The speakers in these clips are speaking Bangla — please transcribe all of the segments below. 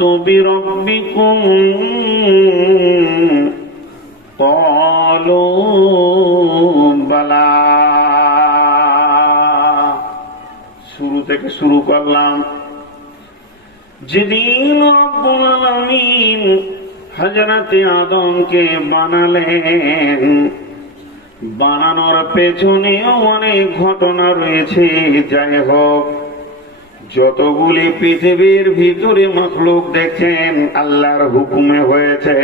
আলাস্তু বিরব্বিকুম ক্বালু বালা। শুরু থেকে শুরু করলাম। যেদিন রব্বুল আলামিন হযরতে আদমকে বানালেন, বানানোর পেছনেও অনেক ঘটনা রয়েছে। যাই হোক, যতগুলি পৃথিবীর ভিতরে মাখলুক দেখছেন আল্লাহর হুকুমে হয়েছে।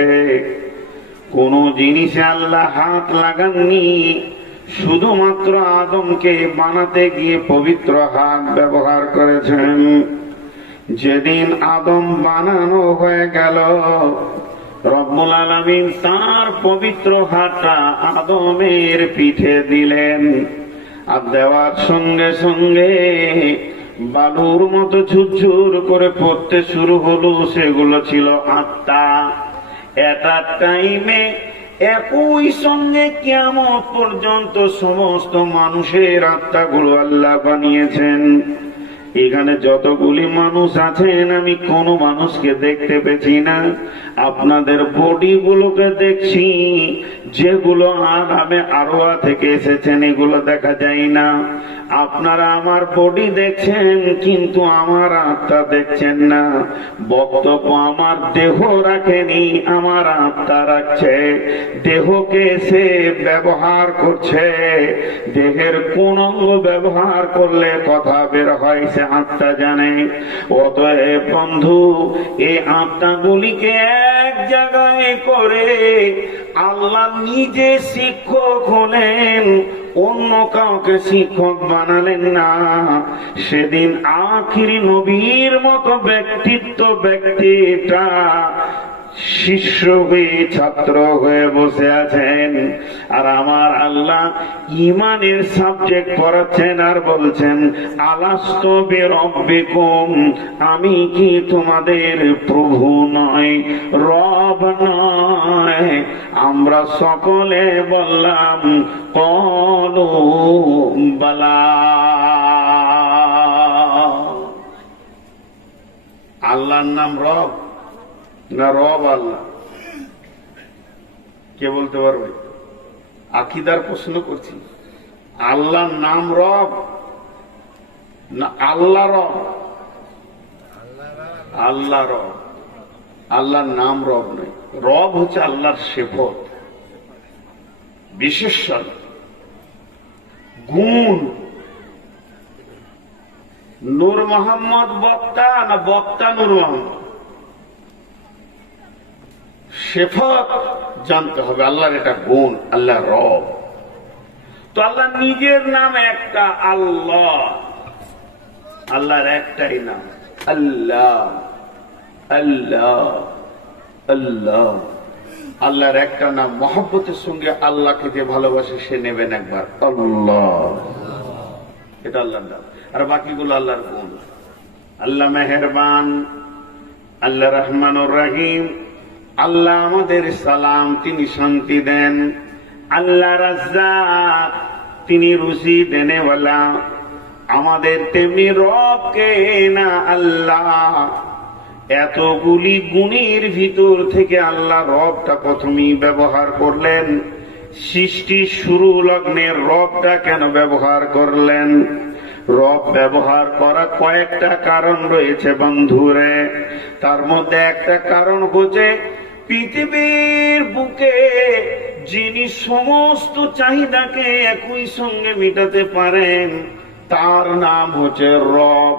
কোন জিনিসে আল্লাহ হাত লাগাননি, শুধুমাত্র আদমকে বানাতে গিয়ে পবিত্র হাত ব্যবহার করেছেন। যেদিন আদম বানানো হয়ে গেল, রব্বুল আলামিন তার পবিত্র হাতটা আদমের পিঠে দিলেন। আর দেওয়ার সঙ্গে সঙ্গে বালুর মতো ঝুরঝুর করে পড়তে শুরু হলো। সেগুলো ছিল আত্মা। এটা টাইমে একই সঙ্গে কিয়ামত পর্যন্ত সমস্ত মানুষের আত্মাগুলো আল্লাহ বানিয়েছেন। এখানে যতগুলি মানুষ আছেন, আমি কোনো মানুষকে দেখতে পেছি না। আপনাদের বডি গুলোকে দেখছি, যেগুলো আরামে আরোয়া থেকে এসেছেন, এগুলো দেখা যায় না। আপনারা আমার বডি দেখছেন, কিন্তু আমার আত্মা দেখছেন না। বক্তব্য আমার দেহ রাখেনি, আমার আত্মা রাখছে। দেহকে সে ব্যবহার করছে। দেহের কোন অঙ্গ ব্যবহার করলে কথা বের হয় সে আত্মা জানে। অতএব বন্ধু, এই আত্মাগুলিকে এক জায়গায় করে আল্লাহ নিজে শিক্ষক হলেন, অন্য কাউকে শিক্ষক বানালেন না। সেদিন আখিরি নবীর মতো ব্যক্তিটা শিষ্য হয়ে ছাত্র হয়ে বসে আছেন। আর আমার আল্লাহ ইমানের সাবজেক্ট পড়াচ্ছেন আর বলছেন, আলাস্তু বিরব্বিকুম, আমি কি তোমাদের প্রভু নয়, রব নয়? আমরা সকলে বললাম ক্বালু বালা। আল্লাহর নাম রব না রব আল্লাহ? কে বলতে পারবে? আকীদার প্রশ্ন করছি। আল্লাহর নাম রব না আল্লাহ রব? আল্লাহ রব। আল্লাহর নাম রব নয়। রব হচ্ছে আল্লাহর সিফত, বিশেষণ, গুণ। নূর মোহাম্মদ বক্তা না বক্তা নূর মোহাম্মদ? সিফত জানতে হবে। আল্লাহর এটা গুণ, আল্লাহ রব। তো আল্লাহ নিজের নাম একটা, আল্লাহ। আল্লাহর একটাই নাম, আল্লাহ। আল্লাহ আল্লাহ আল্লাহর একটা নাম। মহব্বতের সঙ্গে আল্লাহকে যে ভালোবাসে সে নেবেন একবার, আল্লাহ। এটা আল্লাহর নাম। আর বাকিগুলো আল্লাহর গুণ। আল্লাহ মেহেরবান, আল্লাহ রহমানুর রহিম, আল্লাহ আমাদের সালাম, তিনি শান্তি দেন। আল্লাহ রাজ্জাক, তিনি রুজি দেনেওয়ালা। আমাদের তেমনি রব কে না আল্লাহ। এতগুলি গুণের ভিতর থেকে আল্লাহ রবটা প্রথমেই ব্যবহার করলেন। সৃষ্টি শুরু লগ্নে রবটা কেন ব্যবহার করলেন? রব ব্যবহার করা কয়েকটা কারণ রয়েছে বন্ধুরে। তার মধ্যে একটা কারণ হচ্ছে, পৃথিবীর বুকে যিনি সমস্ত চাহিদাকে একই সঙ্গে মেটাতে পারেন তার নাম হচ্ছে রব।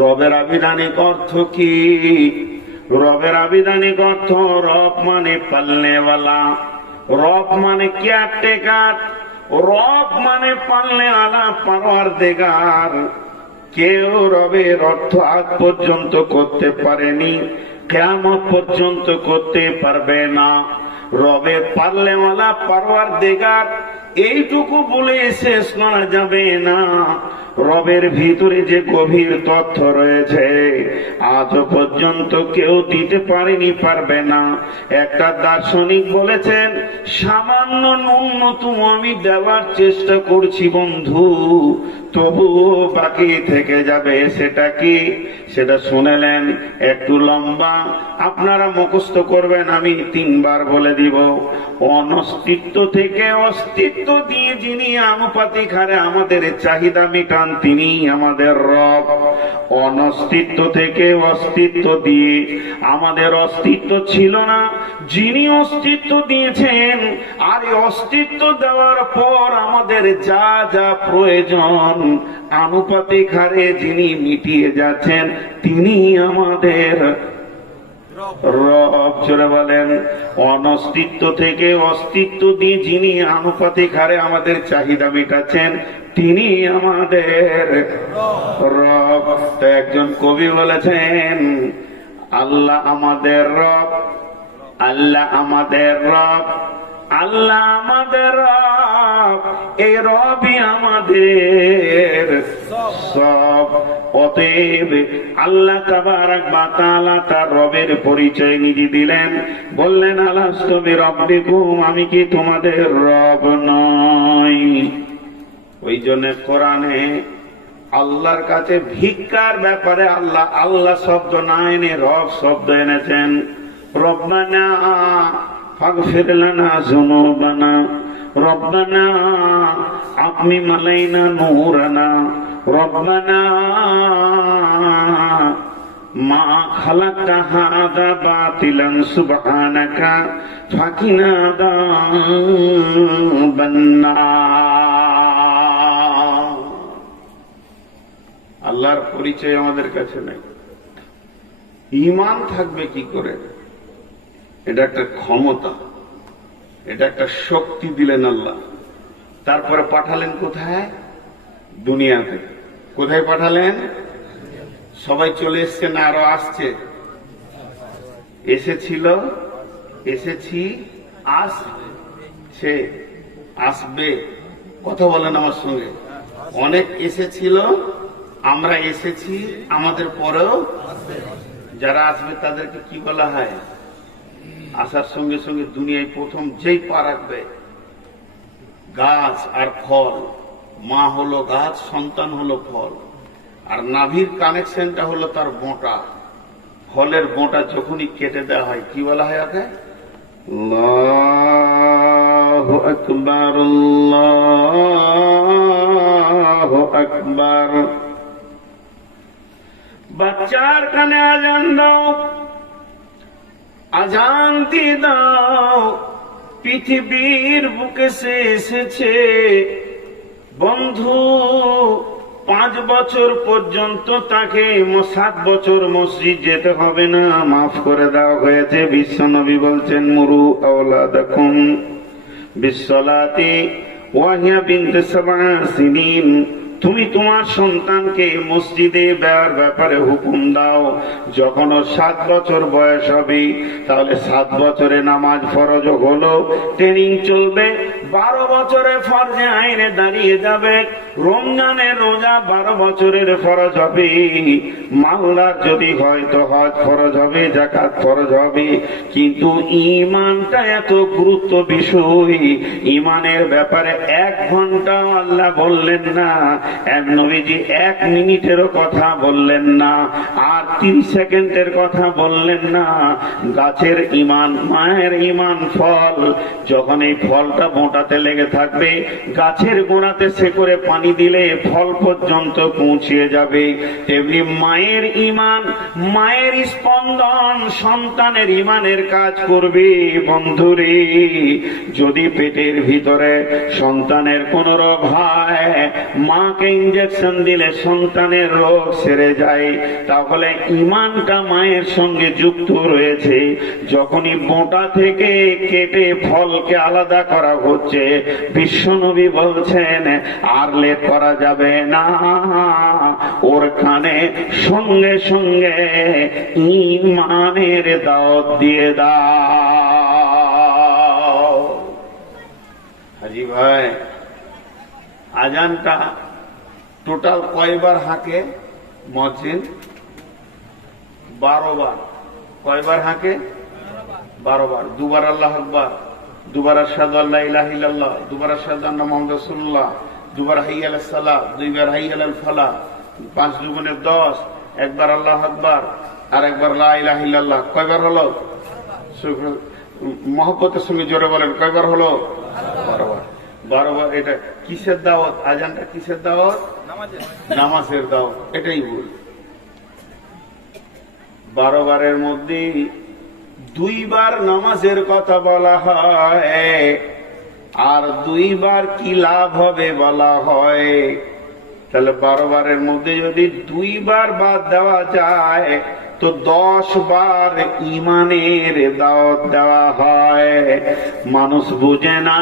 রবের আবিধানিক অর্থ কি? রবের আবিধানিক অর্থ, রব মানে পালনেওয়ালা, রব মানে কেয়ারটেকার, রব মানে পালনে আলা, পারওয়ারদিগার। কেউ রবের অর্থ আজ পর্যন্ত করতে পারেনি, কিয়ামত পর্যন্ত করতে পারবে না। রবের পালনেওয়ালা, পারওয়ারদিগার, এইটুকু বলে শেষ করা যাবে না। রবের ভিতরে যে গভীর তথ্য রয়েছে আজও পর্যন্ত কেউ দিতে পারেনি, পারবে না। একটা দার্শনিক বলেছেন, সামান্য ন্যূনতম আমি দেওয়ার চেষ্টা করছি বন্ধু, তবুও বাকি থেকে যাবে। সেটা কি? সেটা শুনেলেন, একটু লম্বা, আপনারা মুখস্থ করবেন, আমি 3 বার বলে দিব। অনস্তিত্ব থেকে অস্তিত্ব দিয়ে যিনি আনুপাতিক হারে আমাদের চাহিদা মিটান, তিনি আমাদের রব। অনস্তিত্ব থেকে অস্তিত্ব দিয়ে, আমাদের অস্তিত্ব ছিল না, যিনি অস্তিত্ব দিয়েছেন, আর এই অস্তিত্ব দেওয়ার পর আমাদের যা যা প্রয়োজন আনুপাতিক হারে যিনি মিটিয়ে যাচ্ছেন, তিনি আমাদের রব। জোরে বলেন, অনস্তিত্ব থেকে অস্তিত্ব দিয়ে যিনি আনুপাতিক হারে আমাদের চাহিদা মেটাচ্ছেন, তিনি আমাদের রব। তো একজন কবি বলেছেন, আল্লাহ আমাদের রব, আল্লাহ আমাদের রব, আল্লাহ আমাদের রব, এই রবই আমাদের সব। অতএব আল্লাহ তাবারাক ওয়া তাআলা তার রবের পরিচয় নিজে দিলেন, বললেন, আলাস্তু বিরাব্বিকুম, আমি কি তোমাদের রব নই? ওই জন্য কোরআনে আল্লাহর কাছে ভিক্ষার ব্যাপারে আল্লাহ আল্লাহ শব্দ না এনে রব শব্দ এনেছেন। রব্বানা ফাগফির লানা যুনুবানা, রব্বানা আতমিম আলাইনা নূরানা, রব্বানা মা খালাকতা হাযা বাতিলান সুবহানাকা ফাকিনা আযাবান নার। আল্লাহর পরিচয় আমাদের কাছে নাই, ঈমান থাকবে কি করে? এটা একটা ক্ষমতা, এটা একটা শক্তি দিলেন আল্লাহ। তারপরে পাঠালেন কোথায়? দুনিয়াতে। কোথায় পাঠালেন? সবাই চলে এসছে না আরো আসছে? এসেছিল, এসেছি, আসছে, আসবে। কথা বলেন আমার সঙ্গে। অনেক এসেছিল, আমরা এসেছি, আমাদের পরেও যারা আসবে তাদেরকে কি বলা হয়? আসার সঙ্গে সঙ্গে দুনিয়ায় প্রথম যেই পা রাখবে, গাছ আর ফল। মা হলো গাছ, সন্তান হলো ফল, আর নাভির কানেকশনটা হলো তার বোঁটা। ফলের বোঁটা যখনই কেটে দেওয়া হয়, কি বলা হয় ওকে? আল্লাহু আকবার, আল্লাহু আকবার। বাচ্চার কানে আজান দাও, আজান দিয়ে দাও, পৃথিবীর বুকে সে এসেছে। বন্ধু 5 বছর পর্যন্ত তাকে 7 বছর মসজিদ যেতে হবে না, মাফ করে দেওয়া হয়েছে। বিশ্বনবী বলছেন, মুরু আওলাদাকুম বিসসালাতি ওয়া হিয়া বিনতু 7 সিনিন। তুমি তোমার সন্তানকে মসজিদে দেওয়ার ব্যাপারে হুকুম দাও যখন ওর 7 বছর বয়স হবে। তাহলে 7 বছরে নামাজ ফরজ হলো, ট্রেনিং চলবে। 12 বছরে ফরজে আইনে দাঁড়িয়ে যাবে। রমজানের রোজা 12 বছরের ফরজ হবে। মালদার যদি হয় তো হজ ফরজ হবে, যাকাত ফরজ হবে। কিন্তু ঈমানটা এত গুরুত্ব বিষয়, ঈমানের ব্যাপারে 1 ঘন্টা আল্লাহ বললেন না, নবীজি 1 মিনিটেরও কথা বললেন না, আর 30 সেকেন্ডের কথা বললেন না। গাছের ঈমান, মায়ের ঈমান ফল, যখন এই ফলটা বোঁটাতে লেগে থাকবে, গাছের গোড়াতে সে করে পানি দিলে ফল পর্যন্ত পৌঁছিয়ে যাবে। তেমনি মায়ের ঈমান, মায়ের স্পন্দন সন্তানের ঈমানের কাজ করবে। বন্ধুরে, যদি পেটের ভিতরে সন্তানের কোন রোগ হয়, মাকে ইনজেকশন দিলে সন্তানের রোগ সেরে যায়, তাহলে ঈমানটা মায়ের সঙ্গে যুক্ত রয়েছে। যখনই বোঁটা থেকে কেটে ফলকে আলাদা করা হচ্ছে, বিশ্বনবী বলছেন আর লেট করা যাবে না, ওর কানে সঙ্গে সঙ্গে ঈমানের দাওয়াত দিয়ে দাও। হাজি ভাই, আজানটা টোটাল কয়বার হাঁকে মুয়াজ্জিন? 12 বার। কয়বার হাঁকে? 12 বার। দুবার আল্লাহু আকবার, দুবার আশহাদু আল্লা ইলাহা ইল্লাল্লাহ, দুবার আশহাদু আন্না মুহাম্মাদুর রাসূলুল্লাহ, দুবার হাইয়া আলাস সালাহ, দুইবার হাইয়া আলাল ফালাহ, 5 দুগুণে 10, একবার আল্লাহু আকবার আর একবার লা ইলাহা ইল্লাল্লাহ। কয়বার হলো? মহব্বতের সঙ্গে জোরে বলেন, কয়বার হলো? 12 বার। 12 বার। এটা কিসের দাওয়াত? আজানটা কিসের দাওয়াত? নামাজের দাওয়াত। এটাই ভুল। 12 বারের মধ্যে 2 বার নামাজের কথা বলা হয়, আর 2 বার কি লাভ হবে বলা হয়। তাহলে 12 বারের মধ্যে যদি 2 বার বাদ দেওয়া যায় তো 10 বার ইমানের দাওয়াত দেওয়া হয়। মানুষ বুঝে না,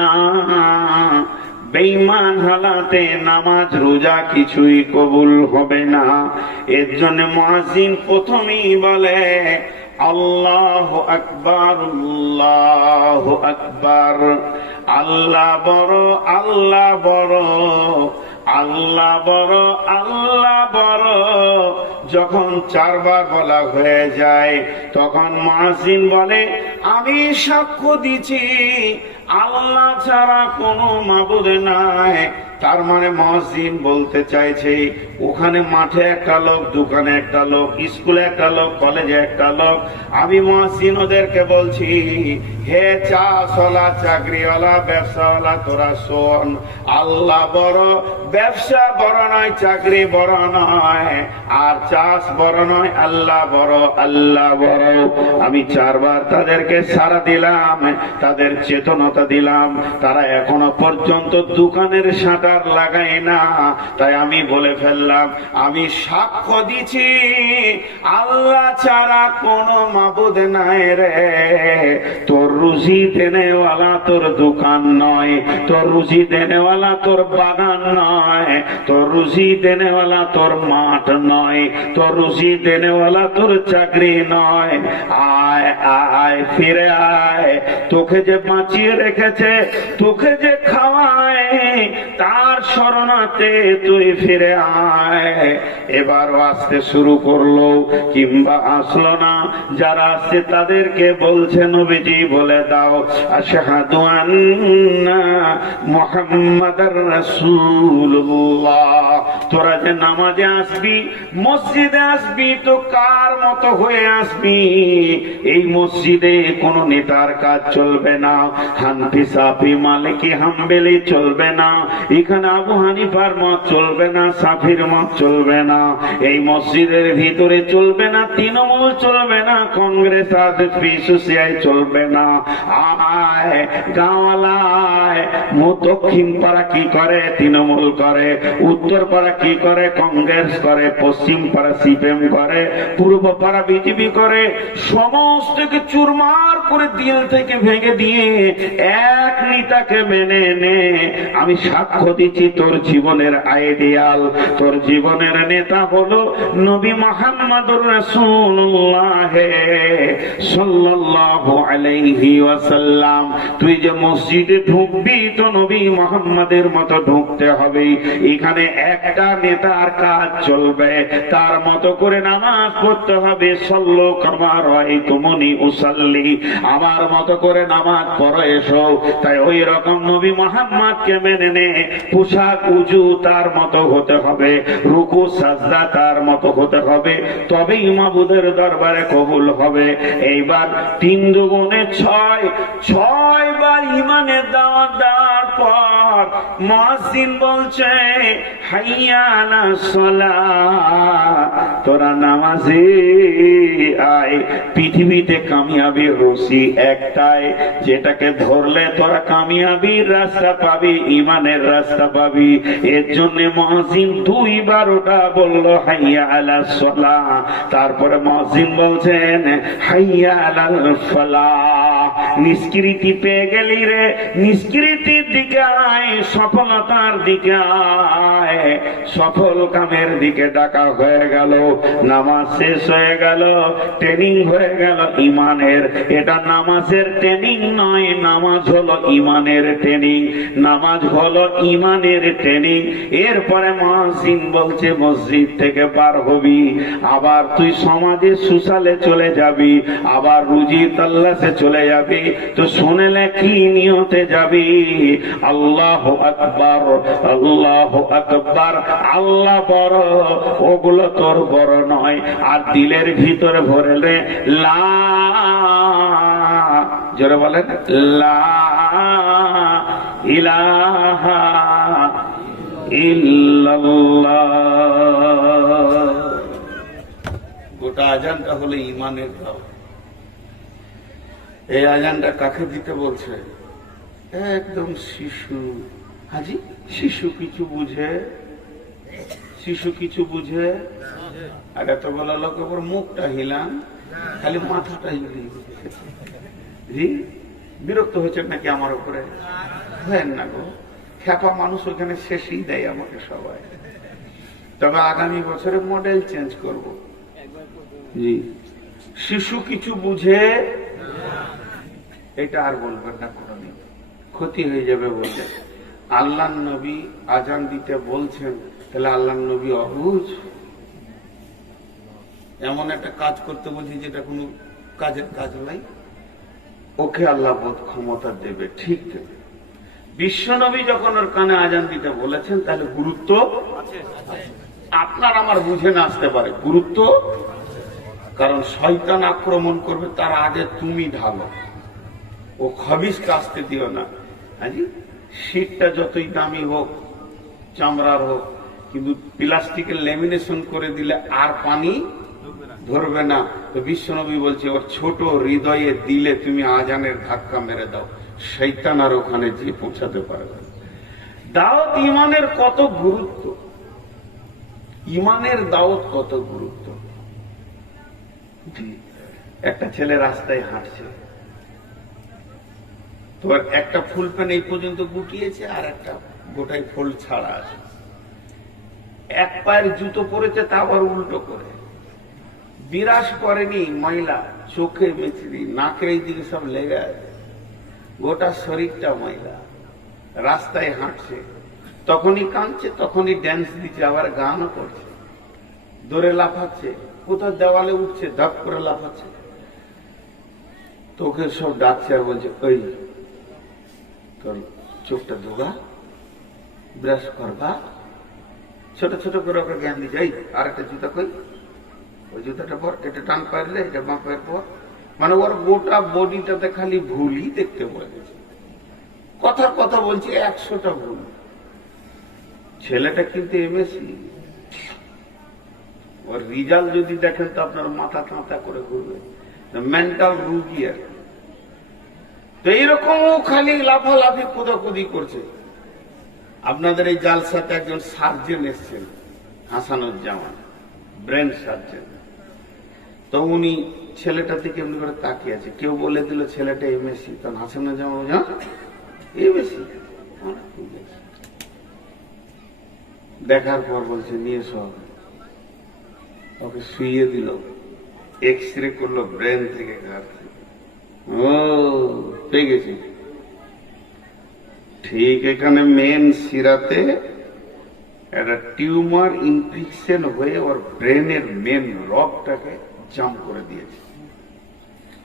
বেঈমান হালাতে নামাজ রোজা কিছুই কবুল হবে না। এর জন্য মুয়াজ্জিন প্রথমেই বলে আল্লাহু আকবার, আল্লাহু আকবার, আল্লাহ বড়, আল্লাহ বড়, আল্লাহ বড়, আল্লাহ বড়। যখন 4 বার বলা হয়ে যায় তখন মুয়াজ্জিন বলে আমি সাক্ষ্য দিচ্ছি আল্লাহ ছাড়া কোনো মাবুদ নাই। তার মানে মুয়াজ্জিন বলতে চাইছে ওখানে মাঠে একটা লোক, দোকানে একটা লোক, স্কুলে একটা লোক, কলেজে একটা লোক। আমি মুয়াজ্জিন ওদেরকে বলছি, হে চাষওয়ালা, চাকরিওয়ালা, ব্যবসাওয়ালা, তোরা শোন, আল্লাহ বড়, ব্যবসা বড় নয়, চাকরি বড় নয়, আর চাষ বড় নয়, আল্লাহ বড়, আল্লাহ বড়। আমি 4 বার তাদেরকে সাড়া দিলাম, তাদের চেতনতা দিলাম, তারা এখনো পর্যন্ত দোকানের শাটার লাগায় না। তাই আমি বলে ফেললাম, আমি সাক্ষ্য দিচ্ছি আল্লাহ ছাড়া কোনো মাবুদ নাই রে। তোর রুজি দেনেওয়ালা তোর দোকান নয়, তোর রুজি দেনেওয়ালা তোর বাগান নয়, তোর রুজি দেনেওয়ালা তোর মাঠ নয়, তোর রুজি দেনেওয়ালা তোর চাকরি নয়। আয় আয়, ফিরে আয়। তোকে যে বাঁচিয়ে রেখেছে, তোকে যে খাওয়ায়, তার শরণাতে তুই ফিরে আয়। এবারও আসতে শুরু করলো কিংবা আসলো না। যারা আসছে তাদেরকে বলছে নবীজি বলে দাও আশহাদু আন্না মুহাম্মাদার রাসূলুল্লাহ। তোরা যে নামাজে আসবি, মসজিদে আসবি, তো কার মতো হয়ে আসবি? এই মসজিদে কোন নেতার কাজ চলবে না, হানফি, শাফি, মালিকি, হাম্বলি চলবে না, এখানে আবু হানিফার মত চলবে না, শাফির মত চলবে না, এই মসজিদের ভিতরে চলবে না, তৃণমূল চলবে না, কংগ্রেস আর পিসুসিয়াই চলবে না। আয় গাঁওয়ালায়, দক্ষিণ পাড়া কি করে? তৃণমূল করে। উত্তর পাড়া কি করে? কংগ্রেস করে। পশ্চিম পাড়া সিপিএম করে। পূর্ব পাড়া বিজেপি করে। সমস্তকে চুরমার করে দিল থেকে ভেঙে দিয়ে এক নেতাকে মেনে নে। আমি সাক্ষ্য দিচ্ছি তোর জীবনের আইডিয়াল, তোর জীবনের নেতা হলো নবী মুহাম্মদুর রাসূলুল্লাহ সাল্লাল্লাহু আলাইহি ওয়াসাল্লাম। তুই যে মসজিদে ঢুকবি তো নবী মুহাম্মদের মতো ঢুকতে হবে। এখানে একটা নেতার কাজ চলবে, তার মতো করে নামাজ পড়তে হবে। সল্লু কামা রাআইতুমুনি উসাল্লি, আমার মতো করে নামাজ পড়ো এসো। তাই ওই রকম নবী মুহাম্মদকে মেনে নে। পোশাক উজু তার মতো হতে হবে, রুকু সাজদা তার মতো হতে হবে, তবেই মাবুদের দরবারে কবুল হবে। এইবার 3 দুগুণে 6, 6 বার ইমানের দাওয়াত দেওয়ার পর মুয়াজ্জিন বলছে হাইয়া আলাস সালাহ, তোরা নামাজে আয়। পৃথিবীতে কামিয়াবির রশি একটাই, যেটাকে ধরলে তোরা কামিয়াবির রাস্তা পাবি, ইমানের রাস্তা পাবি। এর জন্য মুয়াজ্জিন 2 বার ওটা বলল হাইয়া আলাস সালাহ। তারপরে মুয়াজ্জিন বলছেন হাইয়া আলাল ফালাহ। নিষ্কৃতি পেয়ে গেলি রে, নিষ্কৃতির দিকে আয়, সফলতার দিকে আয়। সফল কামের দিকে ডাকা হয়ে গেল। নামাজ শেষ হয়ে গেল, ট্রেনিং হয়ে গেল ইমানের। এটা নামাজের ট্রেনিং নয়, নামাজ হলো ইমানের ট্রেনিং, নামাজ হলো ইমানের ট্রেনিং। এরপরে মুয়াজ্জিন বলছে মসজিদ থেকে পার হবি, আবার তুই সমাজে সুসালে চলে যাবি, আবার রুজি তাল্লাশে চলে যাবি। তো শুনেলে কি নিয়তে যাবি? আল্লাহু আকবার, আল্লাহু আকবার, আল্লাহ বড়, ওগুলো তোর বড় নয়। আর দিলের ভিতরে ভরলে লা, জোরে বলেন লা ইলাহা ইল্লাল্লাহ। গোটা আজানটা হলো ইমানের দাও। এই আজানটা কাকে দিতে বলছে? একদম শিশু। হাজি, শিশু কিছু বুঝে? শিশু কিছু বুঝে? আর এত বলা লোক ওপর মুখটা হিলান, খালি মাথাটা হিলি। জি, বিরক্ত হয়েছেন নাকি আমার উপরে? হয় না গো, খ্যাপা মানুষ ওখানে শেষই দেয় আমাকে সবাই। তবে আগামী বছরে মডেল চেঞ্জ করব। জি, শিশু কিছু বুঝে, এটা আর বলবেন না কোনদিন, ক্ষতি হয়ে যাবে বললে। আল্লাহ নবী আজান দিতে বলছেন, তাহলে আল্লাহ নবী অবুঝ? এমন একটা কাজ করতে বলছি যেটা কোনো কাজের কাজ নাই, ওকে আল্লাহ বোধ ক্ষমতা দেবে, ঠিক দেবে। বিশ্ব নবী যখন ওর কানে আজান দিতে বলেছেন, তাহলে গুরুত্ব আপনার আমার বুঝে না আসতে পারে, গুরুত্ব। কারণ শয়তান আক্রমণ করবে, তার আগে তুমি ঢালো, ও খবিসকে আসতে দিও না। হাজি, শীতটা যতই দামি হোক, চামড়ার হোক, কিন্তু প্লাস্টিকের ল্যামিনেশন করে দিলে আর পানি ধরবে না। তো বিশ্বনবী বলছে, ওর ছোট হৃদয়ে দিলে তুমি আজানের ধাক্কা মেরে দাও, শয়তান আর ওখানে যে পৌঁছাতে পারবে। দাওয়াত ইমানের কত গুরুত্ব, ইমানের দাওয়াত কত গুরুত্ব। একটা ছেলে রাস্তায় হাঁটছে, তো একটা ফুল প্যান এই পর্যন্ত গুটিয়েছে, আর একটা গোটাই ফুল ছাড়া আছে। এক পায়ের জুতো পরেছে, তা আবার উল্টো করে। বিরাস করেনি ময়লা, চোখে মেচড়ি, নাকে এই দিকে সব লেগে আছে, গোটা শরীরটা ময়লা। রাস্তায় হাঁটছে, তখনই কাঁদছে, তখনই ড্যান্স দিচ্ছে, আবার গানও করছে, দৌড়ে লাফাচ্ছে, কোথাও দেওয়ালে উঠছে, ধাপ করে লাফাচ্ছে। তোকে সব ডাকছে আর বলছে, ওই তোর চোখটা ধোগা, ব্রাশ করবা, ছোট ছোট করে ওকে জ্ঞান দিচ্ছে। এই আর একটা জুতা কই, ওই জুতাটা পর, এটা টান পারলে, এটা বাঁ পায়ের পর। মানে ওর গোটা বডিটাতে খালি ভুলই দেখতে পাওয়া গেছে। কথার কথা বলছি, 100টা ভুল। ছেলেটা কিন্তু এমএসসি, ওর রেজাল্ট যদি দেখেন তো আপনার মাথা তাঁতা করে ঘুরবে, মেন্টাল রুগী আর। তো এইরকম খালি লাফালাফি কোদাকুদি করছে। আপনাদের এই জালসাতে একজন সার্জেন এসছেন, হাসানুজ্জামান, ব্রেন সার্জেন। তো উনি ছেলেটা থেকে এমনি করে তাকিয়ে আছে। কেউ বলে দিল ছেলেটা এমএসসি, তখন হাসানুজ্জামান এমএসসি। দেখার পর বলছে নিয়ে সব, ওকে শুইয়ে দিল, এক্স-রে করলো ব্রেন থেকে, ঘাট থেকে। ও পেয়ে গেছি, ঠিক এখানে মেন শিরাতে একটা টিউমার ইনফেকশন হয়ে ওর ব্রেনের মেন রগটাকে জাম করে দিয়েছে।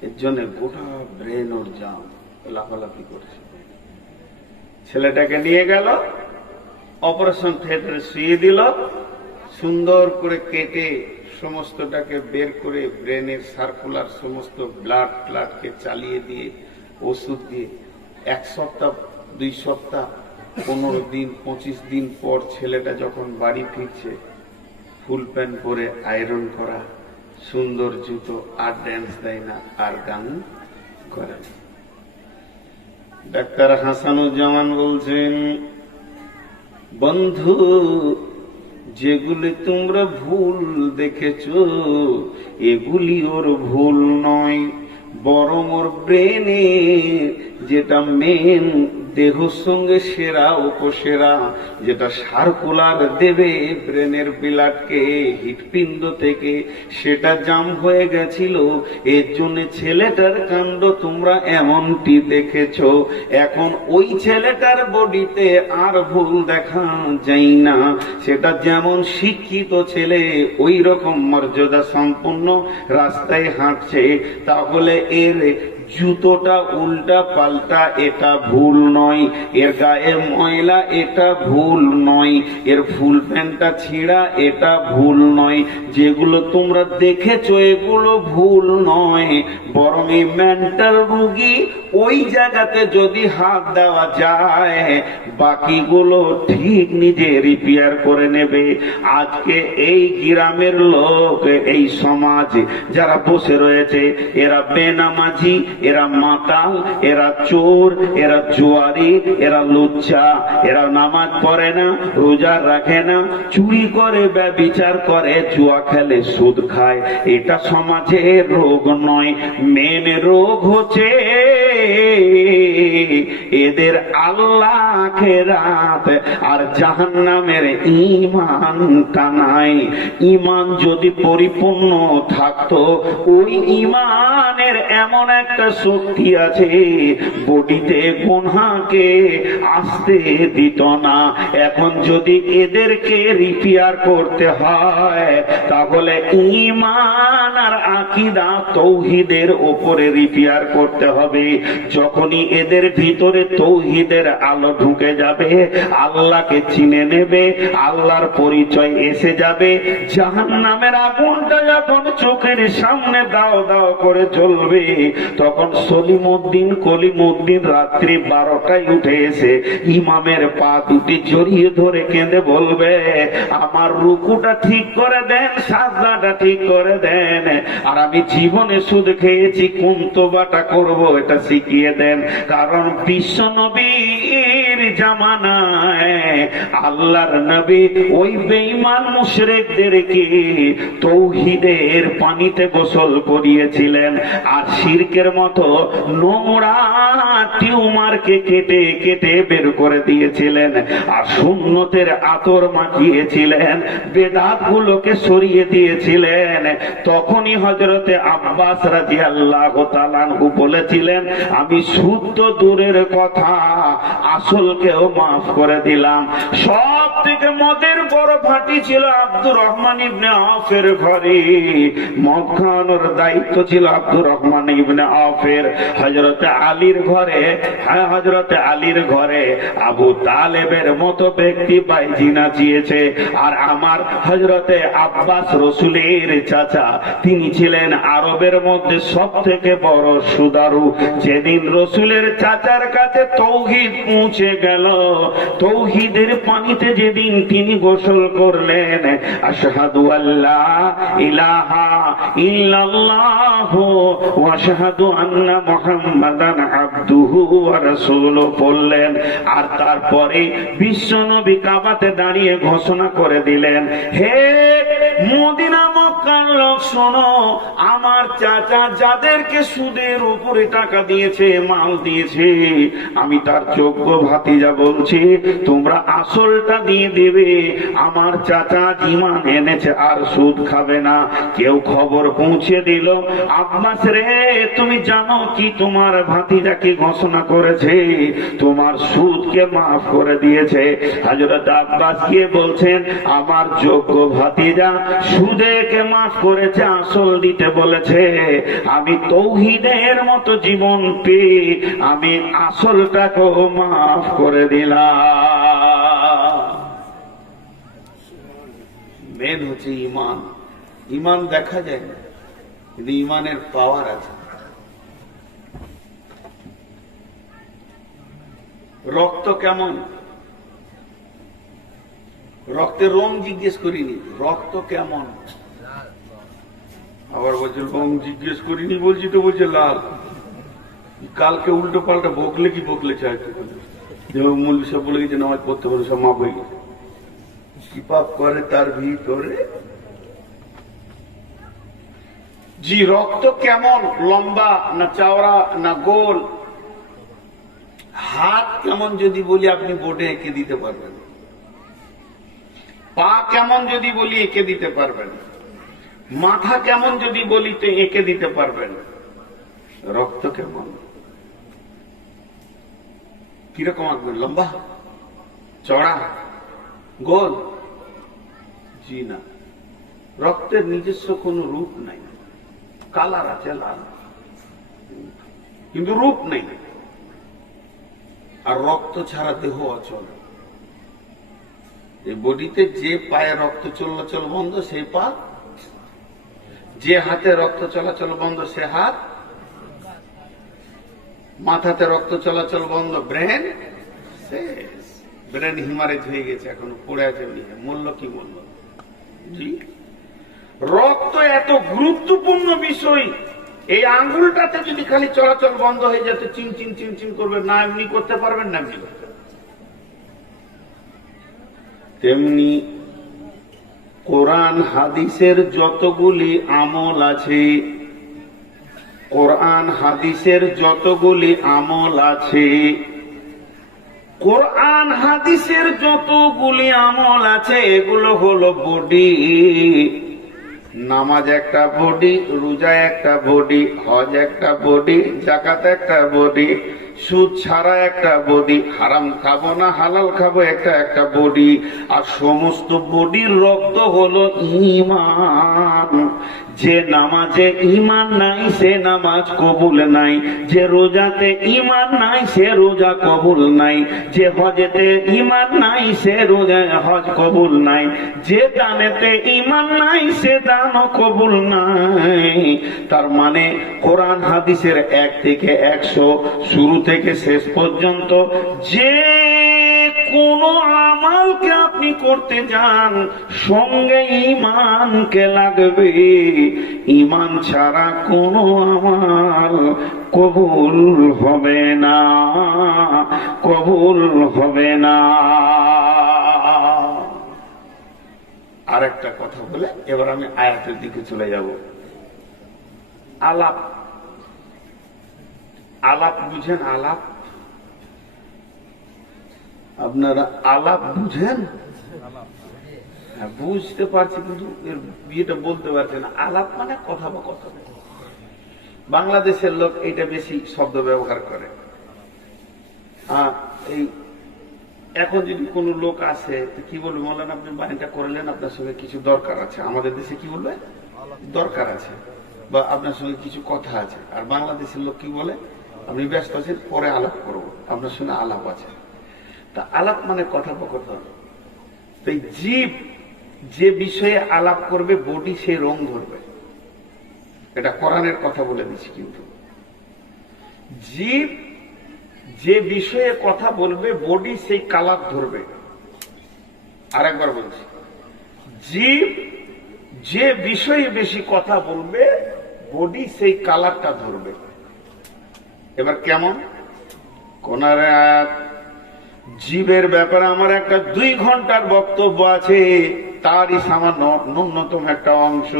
এর জন্য গোটা ব্রেন ওর জাম, লাফালাফি করছে। ছেলেটাকে নিয়ে গেল, অপারেশন থিয়েটারে শুয়ে দিল, সুন্দর করে কেটে সমস্তটাকে বের করে ব্রেনের সার্কুলার সমস্ত ব্লাড ট্লাডকে চালিয়ে দিয়ে, ওষুধ দিয়ে 1 সপ্তাহ 2 সপ্তাহ 15 দিন 25 দিন পর ছেলেটা যখন বাড়ি ফিরছে, ফুল প্যান্ট পরে, আয়রন করা, সুন্দর জুতো, আর ড্যান্স দেয় না, আর গান করে না। ডাক্তার হাসানুজ্জামান বলছেন, বন্ধু, যেগুলি তোমরা ভুল দেখেছ, এগুলি ওর ভুল নয়, বরং ওর ব্রেনে যেটা মেন দেহর সঙ্গে সেরা উপসেরা, যেটা সার্কুলার দেবে ব্রেনের ব্লাডকে হৃৎপিণ্ড থেকে, সেটা জাম হয়ে গেছিল। এর জন্য ছেলেটার কাণ্ড তোমরা এমনটি দেখেছো। এখন ওই ছেলেটার বডিতে আর ভুল দেখা যায় না। সেটা যেমন শিক্ষিত ছেলে ওই রকম মর্যাদা সম্পন্ন রাস্তায় হাঁটছে, তাহলে এর জুতোটা উল্টা পাল্টা এটা ভুল নয়, এর গায়ে ময়লা এটা ভুল নয়, এর ফুল প্যান্টটা ছিঁড়া এটা ভুল নয়। যেগুলো তোমরা দেখেছো এগুলো ভুল নয়, বরং এই মেন্টাল রোগী ওই জায়গাতে যদি হাত দেওয়া যায় বাকিগুলো ঠিক নিজে রিপেয়ার করে নেবে। আজকে এই গ্রামের লোক, এই সমাজ যারা বসে রয়েছে, এরা বেনামাজি, এরা মাতাল, এরা চোর, এরা জুয়ারি, এরা লুচ্চা, এরা নামাজ পড়ে না, রোজা রাখে না, চুরি করে, ব্যভিচার করে, জুয়া খেলে, সুদ খায়। এটা সমাজের রোগ নয়, মেন রোগ হচ্ছে এদের আল্লাহ আখিরাত আর জাহান্নামের ঈমানটা নাই। ঈমান যদি পরিপূর্ণ থাকতো, ওই ঈমানের এমন একটা শক্তি আছে বডিতে গুনাহকে আসতে দিত না। এখন যদি এদেরকে রিপেয়ার করতে হয় তাহলে ঈমান আর আকীদা তৌহিদের উপরে রিপেয়ার করতে হবে। যখনই এদের ভিতরে তৌহিদের আলো ঢুকে যাবে, আল্লাহকে চিনে নেবে, আল্লাহর পরিচয় এসে যাবে, জাহান্নামের আগুনটা যখন চোখের সামনে দাও দাও করে জ্বলবে, তখন সলিমউদ্দিন কলিমউদ্দিন রাত্রি 12টায় উঠে এসে ইমামের পা দুটি জড়িয়ে ধরে কেঁদে বলবে, আমার রুকুটা ঠিক করে দেন, সাজদাটা ঠিক করে দেন, আর আমি জীবনে সুদ খেয়েছি, কোন তোবাটা করব এটা শিখিয়ে দেন। কারণ বিশ্ব নবীর জামানায় আল্লাহর নবী ওই বেঈমান মুশরিকদেরকে তৌহিদের পানিতে গোসল করিয়েছিলেন, আর শিরকের মতো নোংরা টিউমারকে কেটে কেটে বের করে দিয়েছিলেন, আর সুন্নতের আতর মাখিয়েছিলেন, বেদাত গুলোকে সরিয়ে দিয়েছিলেন। তখনই হযরতে আব্বাস রাদিয়াল্লাহু তাআলা আনহু বলেছিলেন, আমি সুদ তো দূরের কথা, আসলকেও মাফ করে দিলাম। সব থেকে মদের বড় ভাটি ছিল আব্দুর রহমান ইবনে আওফের ঘরে, মদ খাওয়ানোর দায়িত্ব ছিল আব্দুর রহমান ইবনে আওফের। হযরতে আলীর ঘরে, হ্যাঁ হযরতে আলীর ঘরে আবু তালেবের মতো ব্যক্তি বাইজি নাচিয়েছে। আর আমার হযরতে আব্বাস রসুলের চাচা, তিনি ছিলেন আরবের মধ্যে সব থেকে বড় সুদারু। যেদিন রসুলের চাচার কাছে তৌহিদ পৌঁছে গেল, তৌহিদের পানিতে যেদিন তিনি গোসল করলেন, আশহাদু আল্লা ইলাহা ইল্লাল্লাহ ওয়া আশহাদু আন্না মুহাম্মাদান আবদুহু ওয়া রাসূলুহু বললেন। আর তারপরে বিশ্বনবী কাবাতে দাঁড়িয়ে ঘোষণা করে দিলেন, হে মদিনা মক্কার লোক শোনো, আমার চাচা যাদেরকে সুদের উপরে টাকা দিয়েছে, মাল দিয়েছে, আমি তার যোগ্য ভাতিজা বলছি, তোমরা আসলটা দিয়ে দেবে। আমার চাচা ঈমান এনেছে আর সুদ খাবে না। কেউ খবর পৌঁছে দিল, আব্বাস রে তুমি জানো কি তোমার ভাতিজা কি ঘোষণা করেছে? তোমার সুদকে মাফ করে দিয়েছে। হযরত আব্বাস গিয়ে বলছেন, আমার যোগ্য ভাতিজা সুদেকে মাফ করেছে, আসল দিতে বলেছে। আমি তৌহিদের মতো জীবন পেয়ে আমি আসলটাকেও মাফ করে দিলাম। মেন হচ্ছে ঈমান। ঈমান দেখা যায় না, কিন্তু ঈমানের পাওয়ার আছে। রক্ত কেমন? রক্তের রং জিজ্ঞেস করিনি, রক্ত কেমন? আবার বলছে রং জিজ্ঞেস করিনি, বলছি তো বলছে লাল। কালকে উল্টো পাল্টা বকলে কি বকলে চাইছে, মৌলভী সাহেব বলে গেছে নামাজ পড়তে পারে, সব মাপ হয়ে গেছে। কি পাপ করে তার ভিতরে? জি, রক্ত কেমন? লম্বা না চওড়া না গোল? হাত কেমন যদি বলি আপনি বোর্ডে এঁকে দিতে পারবেন, পা কেমন যদি বলি এঁকে দিতে পারবেন, মাথা কেমন যদি বলি তো এঁকে দিতে পারবেন। রক্ত কেমন, কিরকম আঁকবেন? লম্বা, চড়া, গোল? জি না, রক্তের নিজস্ব কোনো রূপ নাই। কালার আছে লাল, কিন্তু রূপ নেই। আর রক্ত ছাড়া দেহ অচল। এই বডিতে যে পায়ে রক্ত চলাচল বন্ধ সেই পা, যে হাতে রক্ত চলাচল বন্ধ সে হাত, মাথাতে রক্ত চলাচল বন্ধ ব্রেন শেষ। ব্রেন হিমারেজ হয়ে গেছে, এখন পড়ে আছে। মূল্য কি মূল্য? জি, রক্ত এত গুরুত্বপূর্ণ বিষয়। এই আঙ্গুলটাতে যদি খালি চলাচল বন্ধ হয়ে যেত, চিন চিন চিন চিন করবে, না এমনি করতে পারবেন না এমনি করতে। তেমনি কোরআন হাদিসের যতগুলি আমল আছে, কোরআন হাদিসের যতগুলি আমল আছে, কোরআন হাদিসের যতগুলি আমল আছে এগুলো হলো বডি। নামাজ একটা বডি, রোজা একটা বডি, হজ একটা বডি, যাকাত একটা বডি, সুদ ছাড়া একটা বডি, হারাম খাবো না হালাল খাবো একটা একটা বডি। আর সমস্ত বডির রক্ত হলো ঈমান। যে নামাজে ঈমান নাই সে নামাজ কবুল নাই, যে রোজাতে ঈমান নাই সে রোজা কবুল নাই, যে হজেতে ঈমান নাই সে রোজা হজ কবুল নাই, যে দানেতে ঈমান নাই সে দানও কবুল নাই। তার মানে কোরআন হাদিসের 1 থেকে 100 শুরু থেকে শেষ পর্যন্ত যে কোন আমলকে আপনি করতে যান সঙ্গে ঈমানকে লাগবে। ঈমান ছাড়া কোন আমল কবুল হবে না, কবুল হবে না। আরেকটা কথা বলে এবার আমি আয়াতের দিকে চলে যাব। আলাপ, আলাপ বুঝেন? আলাপ, আপনারা আলাপ বুঝেন? বুঝতে পারছি কিন্তু এর বিয়েটা বলতে পারছে না। আলাপ মানে কথা বা কথা। বাংলাদেশের লোক এটা বেশি শব্দ ব্যবহার করে। এই এখন যদি কোন লোক আসে তো কি বলবে, বলেন আপনি বাড়িটা করলেন, আপনার সঙ্গে কিছু দরকার আছে। আমাদের দেশে কি বলবে? দরকার আছে বা আপনার সঙ্গে কিছু কথা আছে। আর বাংলাদেশের লোক কি বলে? আপনি ব্যস্ত আছেন, পরে আলাপ করব, আপনার সঙ্গে আলাপ আছে। তা আলাপ মানে কথোপকথন। তাই জীব যে বিষয়ে আলাপ করবে বডি সে রং ধরবে। এটা কোরআনের কথা বলে দিচ্ছি। কিন্তু জীব যে বিষয়ে কথা বলবে বডি সেই কালার ধরবে। আরেকবার বলছি, জীব যে বিষয়ে বেশি কথা বলবে বডি সেই কালারটা ধরবে। এবার কেমন? কোরআনের আয়াত। জীবের ব্যাপারে আমার একটা 2 ঘন্টার বক্তব্য আছে, তারই সামান্য ন্যূনতম একটা অংশ।